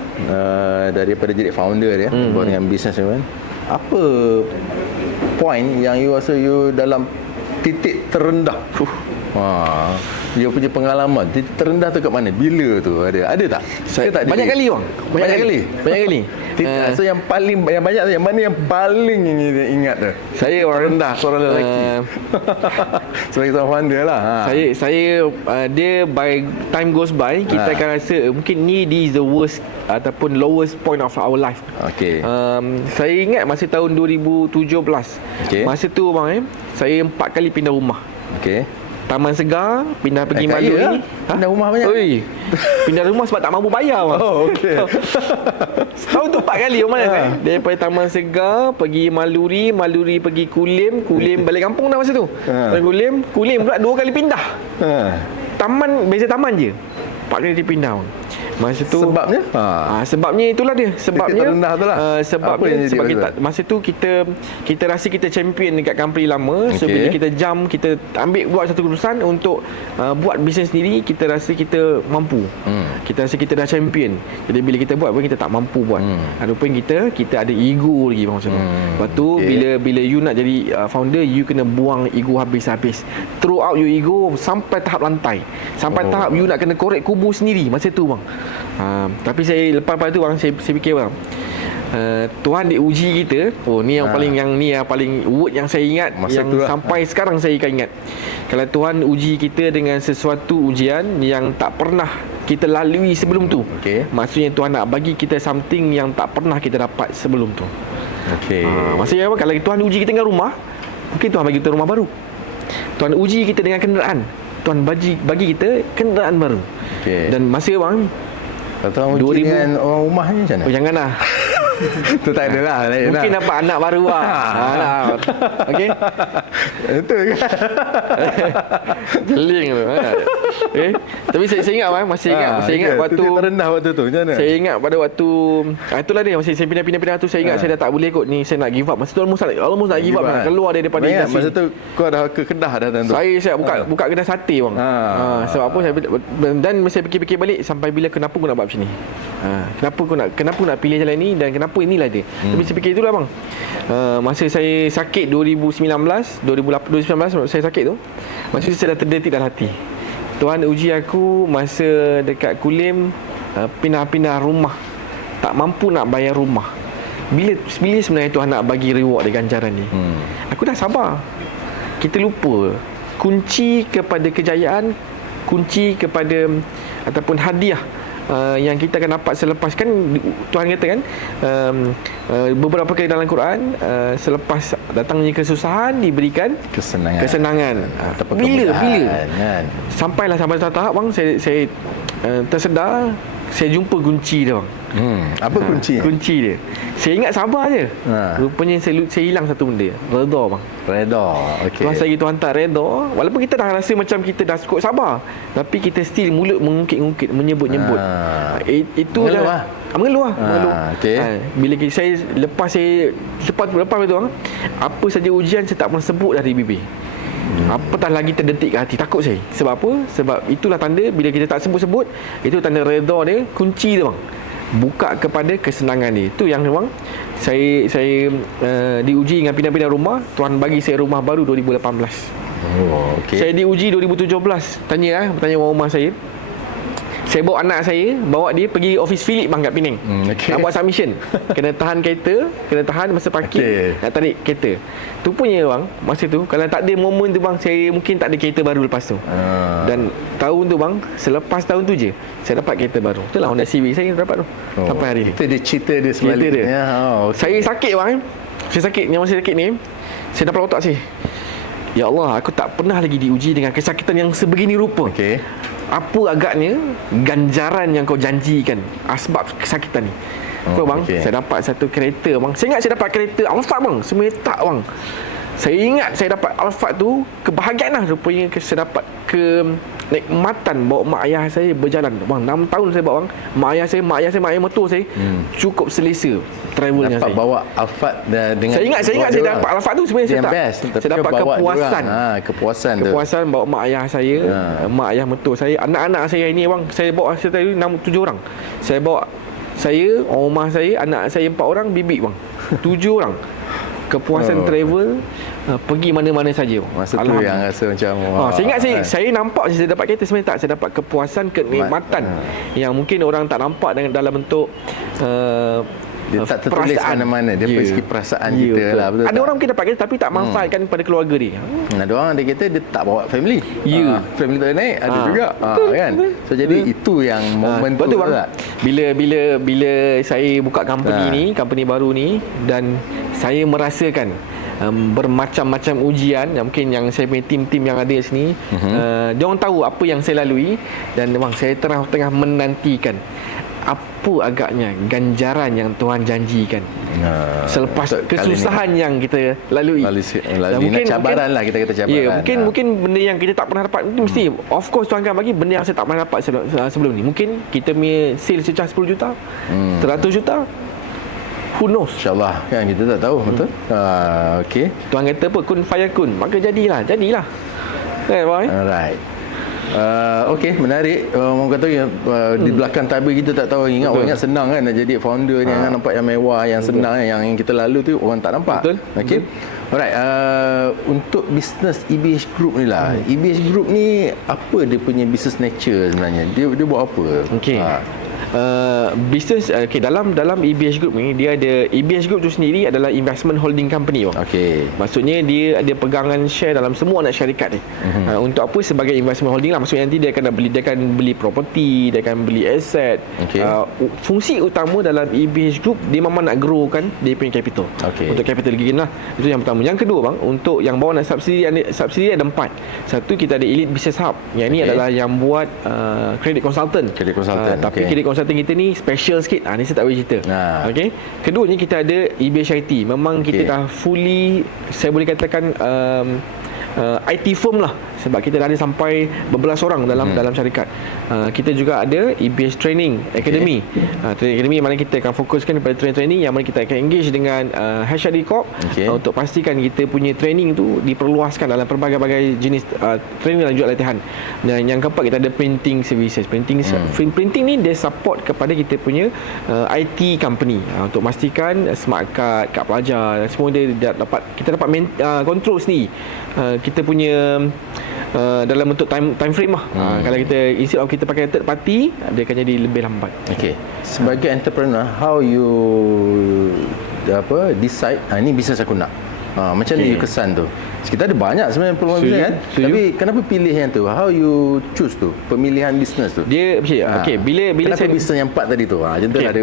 daripada jadi founder dia, buat dengan bisnes ni kan, apa point yang you rasa you dalam titik terendah Dia punya pengalaman dia terendah tu kat mana? Bila tu? Ada tak? Tak Banyak kali bang. Banyak kali. Banyak kali. So yang banyak tu, yang mana yang paling ingat tu? Saya orang rendah, seorang lelaki. Sebagai seorang founder lah. Saya dia by time goes by kita akan rasa mungkin ni is the worst ataupun lowest point of our life. Okey. Saya ingat masa tahun 2017. Okey. Masa tu bang saya 4 kali pindah rumah. Okey. Taman Segar, pindah pergi kaya Maluri. lah. Pindah rumah banyak. Oi. Pindah rumah sebab tak mampu bayar bang. Oh, okey. Setahun tu 4 kali mana daripada Taman Segar pergi Maluri, Maluri pergi Kulim, Kulim balik kampung dah masa tu. Kulim pula 2 kali pindah. Taman, beza taman je. 4 kali dia pindah bang. Masa tu sebabnya? Sebabnya itulah dia. Sebabnya terendah tu lah. Sebabnya sebab masa tu kita rasa kita champion dekat company lama. So bila kita jump, kita ambil buat satu keputusan untuk buat bisnes sendiri, kita rasa kita mampu. Kita rasa kita dah champion. Jadi bila kita buat pun kita tak mampu buat. Rupanya kita ada ego lagi masa tu. Lepas tu bila you nak jadi founder, you kena buang ego habis-habis. Throw out your ego sampai tahap lantai. Sampai tahap you nak kena korek kubur sendiri masa tu bang. Tapi saya lepas tu bang saya fikir bang, Tuhan diuji kita. Ni yang paling word yang saya ingat masa yang sampai sekarang saya akan ingat. Kalau Tuhan uji kita dengan sesuatu ujian yang tak pernah kita lalui sebelum tu, maksudnya Tuhan nak bagi kita something yang tak pernah kita dapat sebelum tu. Maksudnya apa? Kalau Tuhan uji kita dengan rumah, mungkin Tuhan bagi kita rumah baru. Tuhan uji kita dengan kenderaan, Tuhan bagi kita kenderaan baru. Dan masa bang Tuhan uji dengan orang rumah ni macam mana? Janganlah. Tu tak ada lah. Mungkin dapat anak baru lah. Okey. Itu kan. Jeling tu. Tapi saya ingat bang, masih ingat waktu terendah waktu tu. Macam mana? Saya ingat pada waktu itulah dia, masa saya pindah tu saya ingat saya dah tak boleh kot ni, saya nak give up. Masa tu almost nak give up nak keluar daripada industri. Masa tu kau dah ke Kedah dah tentu. Saya buka kedai sate bang. Sebab apa dan saya fikir-fikir balik sampai bila kenapa aku nak buat macam ni. Kenapa nak pilih jalan ni dan kenapa inilah dia. Tapi saya fikir itulah bang. Masa saya sakit 2019 saya sakit tu, masa tu saya dah terdetik dalam hati. Tuhan uji aku masa dekat Kulim, pindah-pindah rumah, tak mampu nak bayar rumah. Bila sebenarnya Tuhan nak bagi reward dia, ganjaran ni? Aku dah sabar. Kita lupa kunci kepada kejayaan, kunci kepada ataupun hadiah yang kita akan dapat selepas, kan Tuhan kata kan beberapa kali dalam Quran, selepas datangnya kesusahan diberikan kesenangan. Bila kan? Sampai tahap bang saya tersedar, saya jumpa kunci dia bang. Apa kunci? Kunci dia, saya ingat sabar je. Rupanya saya hilang satu benda, redha bang. Redha. Tuhan tak redha, walaupun kita dah rasa macam kita dah cukup sabar, tapi kita still mulut mengungkit-ungkit, menyebut-nyebut. Itu dah mengeluh. Bila saya lepas tu bang, apa saja ujian saya tak pernah sebut dari bibir. Apatah lagi terdetik ke hati. Takut saya. Sebab apa? Sebab itulah tanda bila kita tak sebut-sebut, itu tanda redha dia, kunci dia bang. Buka kepada kesenangan dia. Itu yang bang saya diuji dengan pindah-pindah rumah. Tuhan bagi saya rumah baru 2018. Saya diuji 2017. Tanya orang rumah saya. Saya bawa anak saya, bawa dia pergi office Philip bang kat Penang. Nak buat submission. Kena tahan kereta, kena tahan masa parking, nak tarik kereta. Tu punya bang, masa tu kalau tak ada momen tu bang, saya mungkin tak ada kereta baru lepas tu. Dan tahun tu bang, selepas tahun tu je saya dapat kereta baru. Itulah Honda Civic saya dapat tu. Sampai hari ni. Itu dia cerita dia sebaliknya. Saya sakit bang. Saya sakit, yang masa sakit ni, saya dapat otak saya. Ya Allah, aku tak pernah lagi diuji dengan kesakitan yang sebegini rupa. Apa agaknya ganjaran yang kau janjikan sebab kesakitan ni? Bang, saya dapat satu kereta bang. Saya ingat saya dapat kereta Alphard bang, semetak bang. Saya ingat saya dapat Alphard tu, kebahagiaan lah. Rupanya saya dapat kenikmatan bawa mak ayah saya berjalan bang. 6 tahun saya bawa bang. Mak ayah mertua saya cukup selesa travelnya. Dapat saya bawa Alphard dengan saya ingat saya dapat Alphard tu sebenarnya saya dapat kepuasan. Kepuasan bawa mak ayah saya, mak ayah mertua saya, anak-anak saya ini bang. Saya bawa saya tadi 7 orang. Saya bawa saya, orang rumah saya, anak saya 4 orang, bibik bang. 7 orang. Kepuasan travel, pergi mana-mana saja. Masa tu yang rasa macam Saya ingat saya nampak saya dapat kereta, sebenarnya tak, saya dapat kepuasan, kenikmatan yang mungkin orang tak nampak dalam bentuk dia tak tertulis mana-mana. Dia dari segi perasaan kita betul. lah, betul. Ada orang mungkin dapat kereta tapi tak manfaatkan pada keluarga dia. Ada orang ada kereta dia tak bawa family. Family tak naik ada juga. Kan. So jadi itu yang momen tu lah. Bila saya buka company baru ni, dan saya merasakan bermacam-macam ujian yang mungkin yang saya punya tim-tim yang ada sini, dia orang tahu apa yang saya lalui, dan bang, saya tengah menantikan apa agaknya ganjaran yang Tuhan janjikan selepas kesusahan yang kita lalui. Mungkin cabaran lah, kita kata cabaran. Mungkin benda yang kita tak pernah dapat mesti of course Tuhan akan bagi benda yang saya tak pernah dapat sebelum ni. Mungkin kita punya sales cecah 10 juta, 100 juta, who knows, InsyaAllah kan, kita tak tahu. Betul. Okay. Tuhan kata apa, kun fayakun, maka jadilah. Right, boy? Alright. Okey, menarik. Orang kata di belakang tabir kita tak tahu. Orang ingat senang kan nak jadi founder ni, kan nampak yang mewah, yang senang kan. Yang kita lalu tu orang tak nampak. Betul. Okey. Alright, untuk bisnes EBH Group ni lah. EBH Group ni apa dia punya business nature sebenarnya? Dia buat apa? Okey. Bisnes dalam EBH Group ni, dia ada, EBH Group tu sendiri adalah investment holding company. Okey. Maksudnya dia ada pegangan share dalam semua anak syarikat ni. Untuk apa? Sebagai investment holding lah. Maksudnya nanti dia akan beli property, dia akan beli aset. Fungsi utama dalam EBH Group, dia memang nak grow kan dia punya capital. Untuk capital gain lah. Itu yang pertama. Yang kedua bang, untuk yang bawah nak subsidi ada 4. Satu, kita ada Elite Business Hub. Yang ni adalah yang buat credit consultant. Tapi credit consultant kita ni special sikit. Ni saya tak boleh cerita. Okey. Keduanya kita ada EBH IT. Memang kita dah fully, saya boleh katakan IT firm lah, sebab kita dah ada sampai berbelas orang dalam syarikat. Kita juga ada EBH Training Academy. Training Academy mana kita akan fokuskan pada training yang mana kita akan engage dengan HRD Corp untuk pastikan kita punya training tu diperluaskan dalam pelbagai jenis training dan juga latihan. Dan yang keempat, kita ada printing services. Printing ni dia support kepada kita punya IT company untuk pastikan smart card, kad pelajar, semua dia kita dapat control sendiri. Kita punya dalam bentuk time frame lah. Kalau kita instead of kita pakai third party, dia akan jadi lebih lambat. Okay. Sebagai entrepreneur, how you decide ni bisnes aku nak? Macam ni you kesan tu. Kita ada banyak sebenarnya peluang bisnes kan. Tapi kenapa pilih yang tu? How you choose tu? Pemilihan bisnes tu. Dia bila kenapa saya bisnes yang 4 tadi tu? Contohlah ada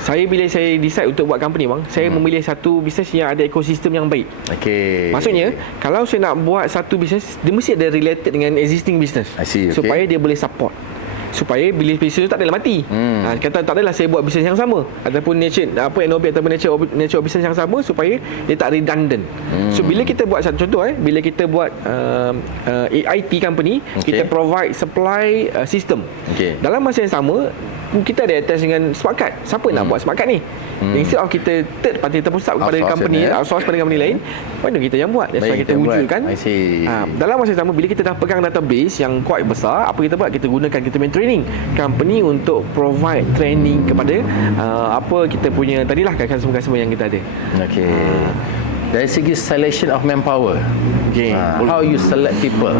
saya bila saya decide untuk buat company bang, saya memilih satu bisnes yang ada ekosistem yang baik. Maksudnya kalau saya nak buat satu bisnes, dia mesti ada related dengan existing business. Supaya dia boleh support, supaya bila bisnes tu tak adalah mati. Kata tak adalah saya buat bisnes yang sama ataupun nature NOB ataupun nature bisnes yang sama, supaya dia tak redundant. So bila kita buat satu contoh bila kita buat IT company, kita provide supply system. Dalam masa yang sama kita ada attach dengan smart card. Siapa nak buat smart card ni? Instead of kita third party terpusat kepada company, outsource pada company lain, why not kita yang buat? That's why kita wujudkan. Dalam masa yang sama, bila kita dah pegang database yang quite besar, apa kita buat? Kita gunakan kita main training company untuk provide training kepada kita punya tadilah customer yang kita ada. Dari segi selection of manpower, how you select people,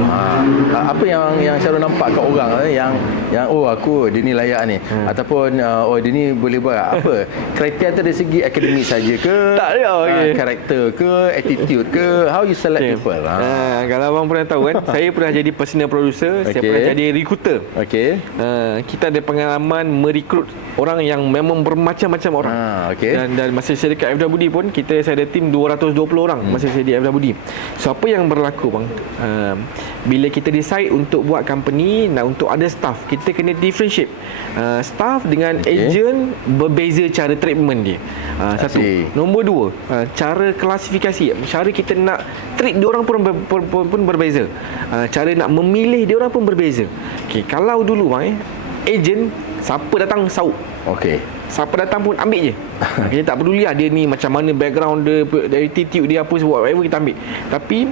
apa yang Syarul nampak kat orang yang dia ni layak ni, ataupun dia ni boleh buat apa, kriteria tu dari segi akademik saja ke, tak ada karakter ke, attitude ke, how you select people? Kalau abang pernah tahu kan, saya pernah jadi personal producer, saya pernah jadi recruiter. Kita ada pengalaman merekrut orang yang memang bermacam-macam orang. Dan masa saya dekat FWD pun, saya ada tim 220 orang masa saya di FWD. So apa yang berlaku bang, bila kita decide untuk buat company, untuk ada staff, kita kena differentiate staff dengan agent, berbeza cara treatment dia. Satu. Nombor dua, cara klasifikasi, cara kita nak treat diorang pun berbeza. Cara nak memilih diorang pun berbeza. Kalau dulu bang agent, siapa datang sauk. Siapa datang pun ambil je. Kita tak peduli dia ni macam mana background dia, attitude dia apa, whatever kita ambil. Tapi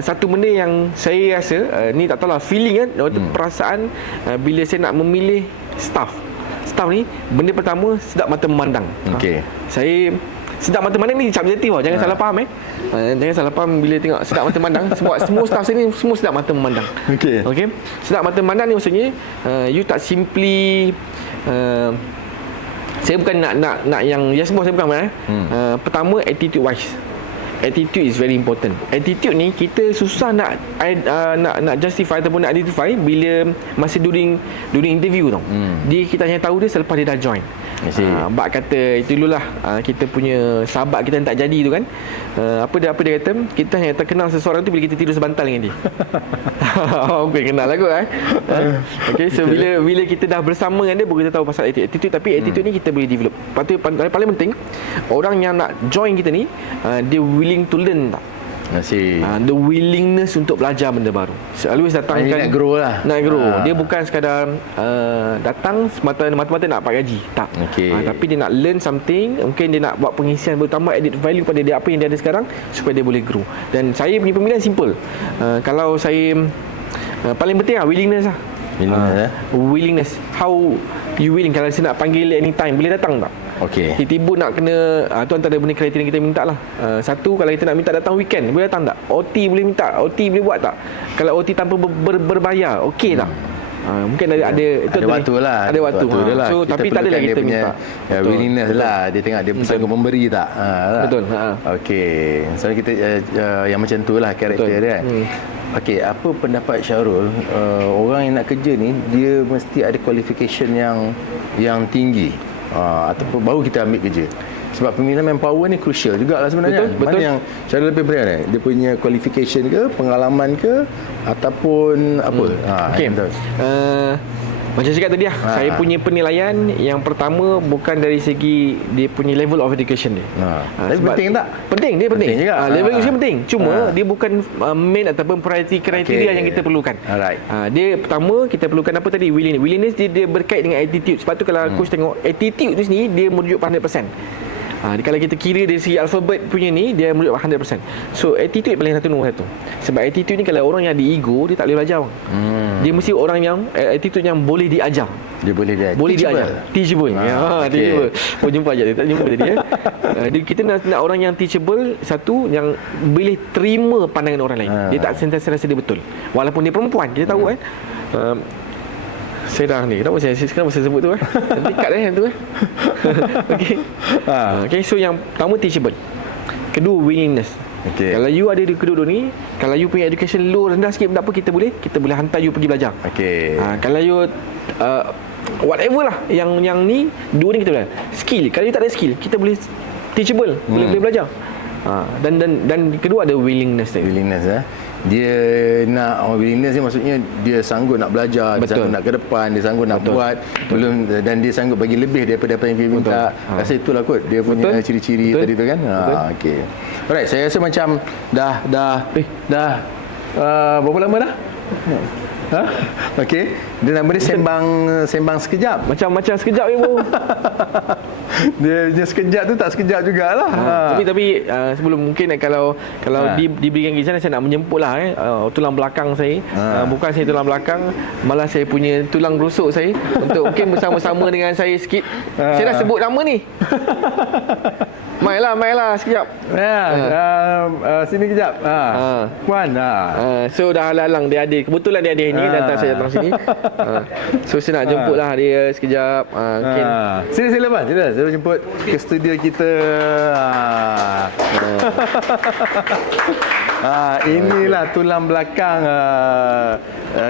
satu benda yang saya rasa ni tak tahulah feeling kan, perasaan bila saya nak memilih staff ni, benda pertama sedap mata memandang. Saya sedap mata mandang ni subjektif tau. Jangan salah faham jangan salah faham bila tengok sedap mata mandang. Semua staff sini semua sedap mata memandang. Okey. Okey. Sedap mata memandang ni maksudnya you tak simply saya bukan nak yang yes boss, saya bukan pertama attitude wise. Attitude is very important. Attitude ni kita susah nak justify ataupun nak identify bila masa during interview tau. Kita hanya tahu dia selepas dia dah join. Bak kata itu dululah kita punya sahabat kita yang tak jadi tu kan. Apa dia kata, kita hanya terkenal seseorang tu bila kita tidur sebantal dengan dia. Mungkin kenal lah kot okay, so bila kita dah bersama dengan dia baru kita tahu pasal attitude. Tapi attitude ni kita boleh develop. Paling penting orang yang nak join kita ni dia willing to learn tak? The willingness untuk belajar benda baru. Always datangkan nak grow lah. Nak grow. Dia bukan sekadar datang semata-mata nak dapat gaji. Tak. Tapi dia nak learn something. Mungkin dia nak buat pengisian bertambah added value pada dia apa yang dia ada sekarang supaya dia boleh grow. Dan saya punya pemilihan simple. Kalau saya paling penting willingness lah. Willingness. How you willing? Kalau saya nak panggil anytime, boleh datang tak? Tiba-tiba nak kena tu antara benda kriteria kita minta lah. Satu, kalau kita nak minta datang weekend, boleh datang tak? OT boleh minta, OT boleh buat tak? Kalau OT tanpa berbayar, okey tak? Mungkin ada waktu lah. Ada waktu. So kita tapi tak adalah kita minta. Willingness lah. Dia tengok dia sanggup memberi tak. Betul. Okey. So kita yang macam tu lah karakter dia kan. Okey, apa pendapat Syarul? Orang yang nak kerja ni dia mesti ada qualification yang tinggi. Ataupun baru kita ambil kerja. Sebab pemilihan manpower ni crucial jugalah sebenarnya. Betul. Mana yang Syarul lebih berani? Dia punya qualification ke, pengalaman ke, ataupun apa? Okey. Macam cakap tadi saya punya penilaian yang pertama bukan dari segi dia punya level of education dia. Tapi penting tak? Penting, dia penting. Juga. Level education penting. Cuma dia bukan main ataupun kriteria yang kita perlukan. Alright. Dia pertama kita perlukan apa tadi? Willingness dia berkait dengan attitude. Sebab tu kalau coach tengok attitude tu sendiri dia merujuk 100%. Kalau kita kira dari segi alfabet punya ni dia merujuk 100%. So attitude paling satu nombor satu. Sebab attitude ni kalau orang yang ada ego dia tak boleh belajar. Dia mesti orang yang attitude yang boleh diajar. Dia boleh diajar. Teachable. Teachable. Jumpa aja tak jumpa tadi kita nak orang yang teachable, satu yang boleh terima pandangan orang lain. Dia tak sentiasa rasa dia betul. Walaupun dia perempuan, kita tahu saya dah ni. Kenapa saya sebut tu nanti cut yang tu Okey, so yang pertama teachable. Kedua willingness. Kalau you ada di kedua-dua ni, kalau you punya education low rendah sikit tak apa, kita boleh hantar you pergi belajar. Kalau you whatever lah yang ni, dua ni kita boleh. Skill, kalau you tak ada skill, kita boleh teachable, boleh belajar. Dan kedua ada willingness. Dia nak willingness ni maksudnya dia sanggup nak belajar, dia sanggup nak ke depan, dia sanggup nak buat dan dia sanggup bagi lebih daripada apa yang dia minta. Rasa itulah kot dia punya ciri-ciri tadi tu kan. Okey. Alright, saya rasa macam dah berapa lama dah? Okey. Dia nama dia sembang sekejap. Macam sekejap ibu. Dia sekejap tu tak sekejap jugalah. Tapi sebelum mungkin kalau diberikan giliran saya nak menjemput lah tulang belakang saya. Bukan saya tulang belakang, malah saya punya tulang rusuk saya untuk mungkin bersama-sama dengan saya sikit. Saya dah sebut nama ni. Mailah sekejap. Sini kejap. Puan. So dah halang dia ada. Kebetulan dia ada ni datang saya datang sini. So saya nak jemputlah dia sekejap. Mungkin sila Bang. Saya jemput ke studio kita. Inilah tulang belakang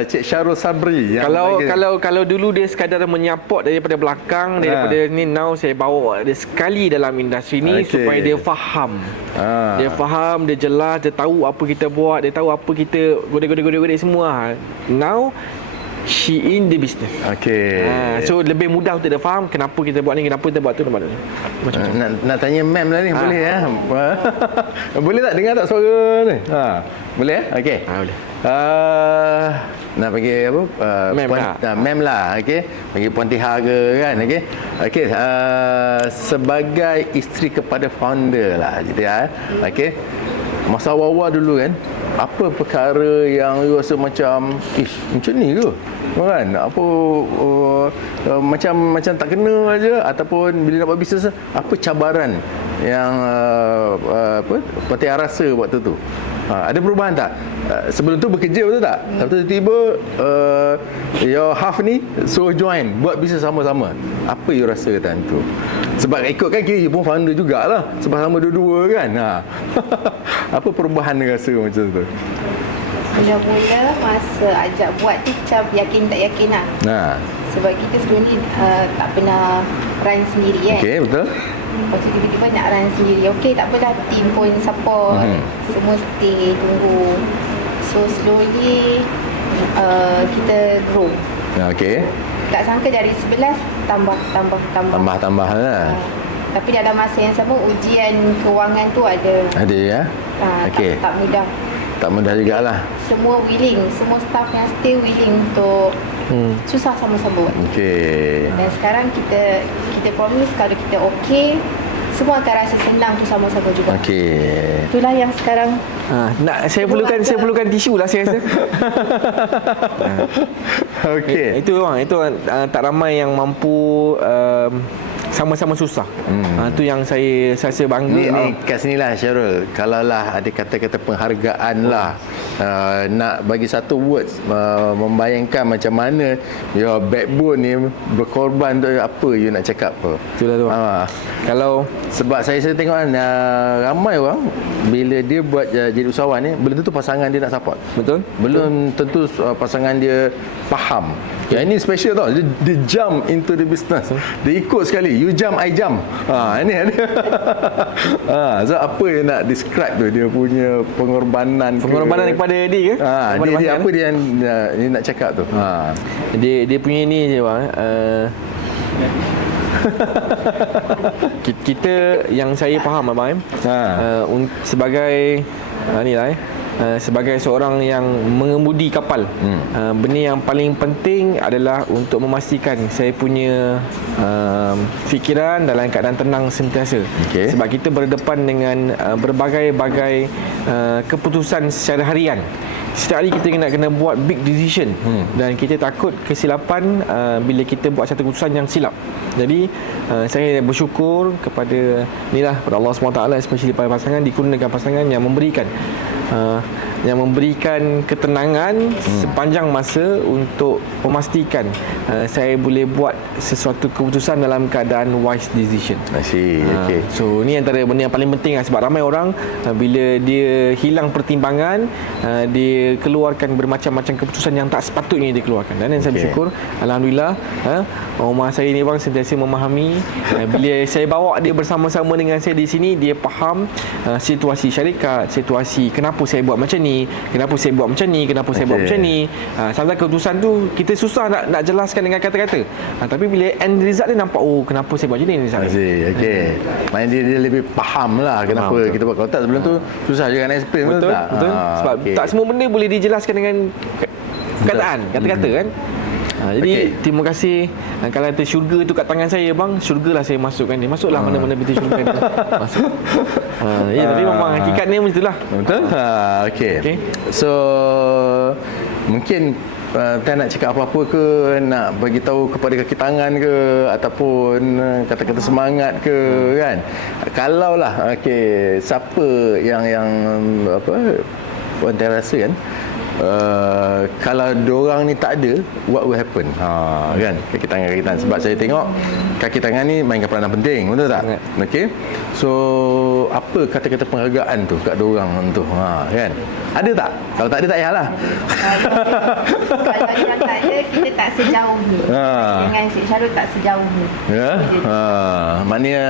Cik Syarul Sabri. Kalau dulu dia sekadar menyapot daripada belakang, daripada ni, now saya bawa dia sekali dalam industri ni supaya dia faham. Dia faham, dia jelas, dia tahu apa kita buat, dia tahu apa kita godek semua. Now she in the business. So lebih mudah untuk dia faham kenapa kita buat ni, kenapa kita buat tu. Macam nak tanya ma'am lah ni, boleh ya? Boleh tak dengar tak suara ni? Boleh ya? Okey. Boleh. Nak panggil apa? Ma'am lah. Okey. Panggil Puan Tiha ke kan? Okey. Sebagai isteri kepada founder lah gitu ya. Okey. Masa awal-awal dulu kan, apa perkara yang you rasa macam macam ni ke? Kan? Apa macam tak kena aja, ataupun bila nak buat bisnes apa cabaran yang apa Patihan rasa waktu tu? Ada perubahan tak? Sebelum tu bekerja betul tak? Lepas tu tiba-tiba your half ni suruh join buat bisnes sama-sama. Apa you rasa time tu? Sebab ikut kan kira you pun founder jugalah. Sebab sama dua-dua kan. Apa perubahan you rasa macam tu? Mula-mula masa ajak buat tu macam yakin tak yakin lah. Sebab kita sebelum ni tak pernah run sendiri kan. Okey, betul. Lepas tu tiba-tiba nak run sendiri. Okey, tak apalah, team pun support. Semua stay, tunggu. So slowly kita grow. Okey. Tak sangka dari 11 tambah. Tambah lah. Tapi dalam masa yang sama ujian kewangan tu ada. Ada ya. Okey. Tak mudah. Tak mudah jugalah. Semua willing, semua staff yang stay willing untuk susah sama-sama buat. Okey. Dan sekarang kita promise kalau kita okey, semua akan rasa senang tu sama-sama juga. Okey. Itulah yang sekarang saya perlukan tisu lah saya rasa. Okey. Itu bang, itu tak ramai yang mampu sama-sama susah. Itu yang saya rasa bangga. Ni kat sini lah Syarul. Kalau lah ada kata-kata penghargaan lah, nak bagi satu words membayangkan macam mana your backbone ni berkorban tu, apa you nak cakap apa? Itulah tu. Kalau sebab saya tengok kan ramai orang bila dia buat jadi usahawan ni, belum tentu pasangan dia nak support. Betul? Belum tentu pasangan dia faham. Yang ini special tau. Dia jump into the business. Dia ikut sekali. You jump, I jump. Ini ada. So apa yang nak describe tu, dia punya pengorbanan kepada dia ke? Dia apa dia yang dia nak cakap tu? Dia punya ni je bang. Kita yang saya faham abang sebagai ni lah sebagai seorang yang mengemudi kapal, benda yang paling penting adalah untuk memastikan saya punya fikiran dalam keadaan tenang sentiasa. Sebab kita berdepan dengan berbagai-bagai keputusan secara harian. Setiap hari kita kena buat big decision, dan kita takut kesilapan bila kita buat satu keputusan yang silap. Jadi saya bersyukur kepada pada Allah SWT, especially pada pasangan, dikurniakan pasangan yang memberikan ketenangan sepanjang masa untuk memastikan saya boleh buat sesuatu keputusan dalam keadaan wise decision. Okay. So ni antara benda yang paling penting lah. Sebab ramai orang bila dia hilang pertimbangan, dia keluarkan bermacam-macam keputusan yang tak sepatutnya dia keluarkan. Dan saya bersyukur, alhamdulillah, rumah saya ni bang sentiasa memahami. Bila saya bawa dia bersama-sama dengan saya di sini, dia faham situasi syarikat, situasi kenapa saya buat macam ni, kenapa saya buat macam ni, kenapa saya buat macam ni. Sampai keputusan tu kita susah nak jelaskan dengan kata-kata. Tapi bila end result dia nampak, kenapa saya buat macam ni. Main dia lebih faham lah kenapa kita buat. Kalau tak sebelum tu susah juga nak explain. Betul. Sebab tak semua benda boleh dijelaskan dengan perkataan, kata-kata kan. Jadi terima kasih. Kalau ada syurga tu kat tangan saya bang, syurgalah saya masukkan dia. Masuklah mana-mana pintu syurga dia. Masuk. Tapi memang hakikatnya macam itulah. Betul? Okay. So mungkin Tan nak cakap apa-apa ke, nak bagi tahu kepada kaki tangan ke, ataupun kata-kata semangat ke, kan? Kalaulah siapa yang apa Puan Tan rasa kan, kalau diorang ni tak ada, what will happen? Kan, kaki tangan. Sebab saya tengok kaki tangan ni mainkan peranan penting, betul tak? Okey. So apa kata-kata penghargaan tu kat diorang tu, kan? Ada tak? Kalau tak ada, tak payahlah. Kalau dia tak ada, kita tak sejauh ni. Dengan Cik Syarul tak sejauh ni. Maknanya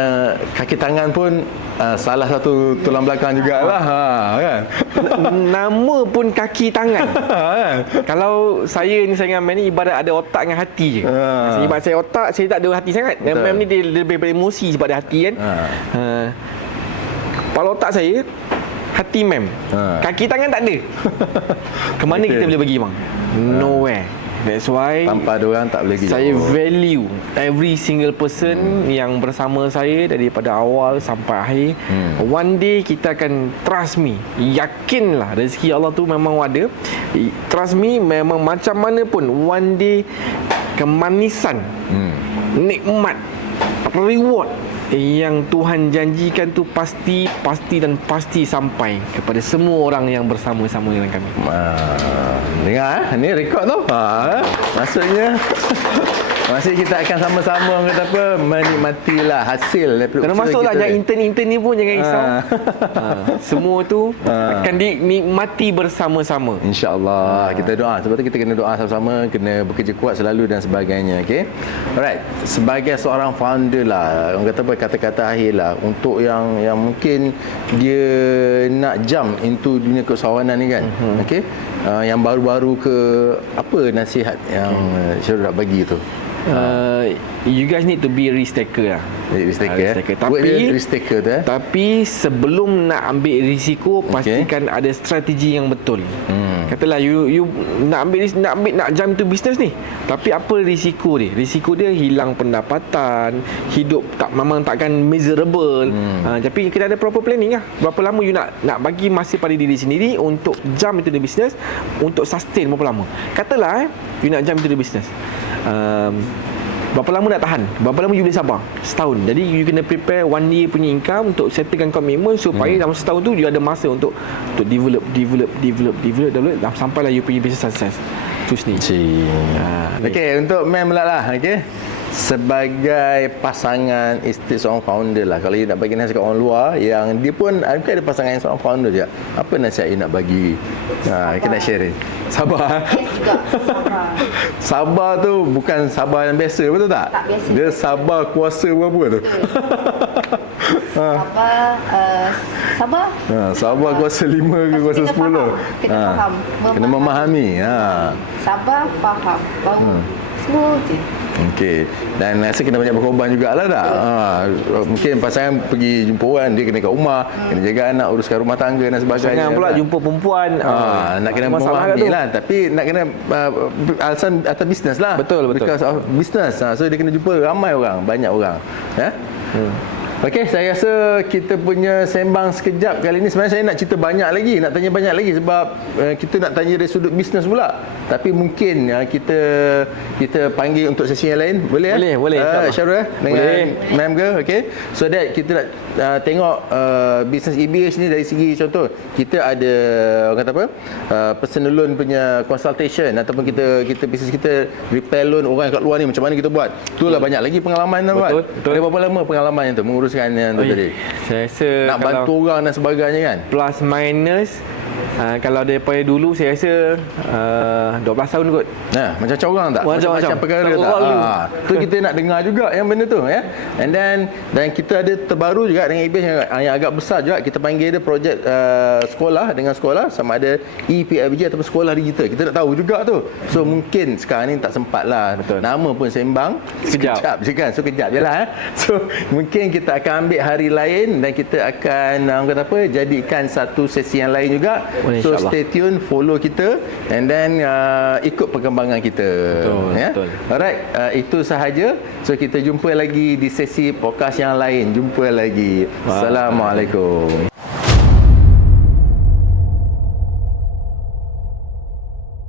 kaki tangan pun salah satu tulang belakang jugalah, kan? Nama pun kaki tangan. Kalau saya ni, saya dengan Mem ni ibarat ada otak dengan hati je. Ibarat saya otak, saya tak ada hati sangat. Mem ni dia lebih emosi sebab ada hati kan. Kepala otak saya, hati Mem. Kaki tangan tak ada. Kemana kita boleh pergi bang? Nowhere. That's why tanpa diorang tak boleh pergi. Saya value every single person yang bersama saya daripada awal sampai akhir. One day kita akan, trust me, yakinlah rezeki Allah tu memang ada. Trust me, memang macam mana pun one day kemanisan, nikmat, reward yang Tuhan janjikan tu pasti dan pasti sampai kepada semua orang yang bersama-sama dengan kami. Dengar ni rekod tu. Maksudnya masih kita akan sama-sama kata apa menikmatilah hasil daripada Kena usaha masuklah kita. yang intern ni pun jangan risau. Semua tu akan dinikmati bersama-sama. InsyaAllah. Kita doa. Sebab tu kita kena doa sama-sama, kena bekerja kuat selalu dan sebagainya. Okay. Alright. Sebagai seorang founder lah, orang kata apa, kata-kata akhir lah, untuk yang mungkin dia nak jump into dunia keusahawanan ni kan. Okay. Yang baru-baru ke, apa nasihat yang Syarul nak bagi tu? You guys need to be risk taker lah. Risk taker. Tapi risk taker tu Tapi sebelum nak ambil risiko, pastikan ada strategi yang betul. Katalah you nak jump into business ni, tapi apa risiko dia? Risiko dia hilang pendapatan, hidup memang takkan miserable. Tapi kita ada proper planning lah. Berapa lama you nak bagi masa pada diri sendiri untuk jump into the business, untuk sustain berapa lama. Katalah you nak jump into the business, berapa lama nak tahan, berapa lama you boleh sabar? Setahun. Jadi you kena prepare 1 year punya income untuk settlekan komitmen, supaya dalam setahun tu you ada masa untuk develop sampailah you punya business success. Itu sendiri. Okey, untuk Mem pula lah. Okey, sebagai pasangan isteri seorang founder lah, kalau you nak bagi nasihat kat orang luar yang dia pun mungkin ada pasangan yang seorang founder je, apa nasihat you nak bagi? Kita nak share. Sabar. Yes juga. Sabar tu bukan sabar yang biasa, betul tak? Tak biasa. Dia sabar kuasa berapa tu? Sabar kuasa 5 ke kuasa 10. Kena faham. Kena memahami. Sabar, faham. Baru semua je. Okey. Dan rasa kena banyak berkorban jugalah tak? Mungkin pasangan pergi jumpa orang, dia kena kat rumah, kena jaga anak, uruskan rumah tangga dan sebagainya. Jangan pula jumpa perempuan. Nak kena memahami lah. Tapi nak kena alasan atas bisnes lah. Betul. Because of business. So dia kena jumpa ramai orang, banyak orang. Okey, saya rasa kita punya sembang sekejap kali ni. Sebenarnya saya nak cerita banyak lagi, nak tanya banyak lagi, sebab kita nak tanya dari sudut bisnes pula. Tapi mungkin kita panggil untuk sesi yang lain. Boleh? Boleh. Syarul dengan Ma'am ke? Okey. So that kita nak tengok bisnes EBH ni dari segi, contoh kita ada orang kata apa? Personal loan punya consultation, ataupun kita bisnes kita repair loan orang kat luar ni, macam mana kita buat. Itulah banyak lagi pengalaman tu kan. Betul. Ada berapa lama pengalaman yang tu menguruskan yang tu tadi? Saya rasa nak bantu orang dan sebagainya kan. Plus minus, kalau daripada dulu saya rasa 12 tahun kot. Macam orang tak? Macam perkara tak? Tu kita nak dengar juga yang benda tu ya. And then kita ada terbaru juga dengan EBH yang agak besar juga. Kita panggil dia projek sekolah dengan sekolah, sama ada EPIBG ataupun sekolah digital. Kita nak tahu juga tu. So mungkin sekarang ni tak sempat lah. Betul. Nama pun sembang sekejap je kan. So kejap je lah. So mungkin kita akan ambil hari lain dan kita akan orang kata apa, jadikan satu sesi yang lain juga. So stay tune, follow kita, and then ikut perkembangan kita. Betul. Alright, itu sahaja. So kita jumpa lagi di sesi podcast yang lain. Jumpa lagi. Assalamualaikum.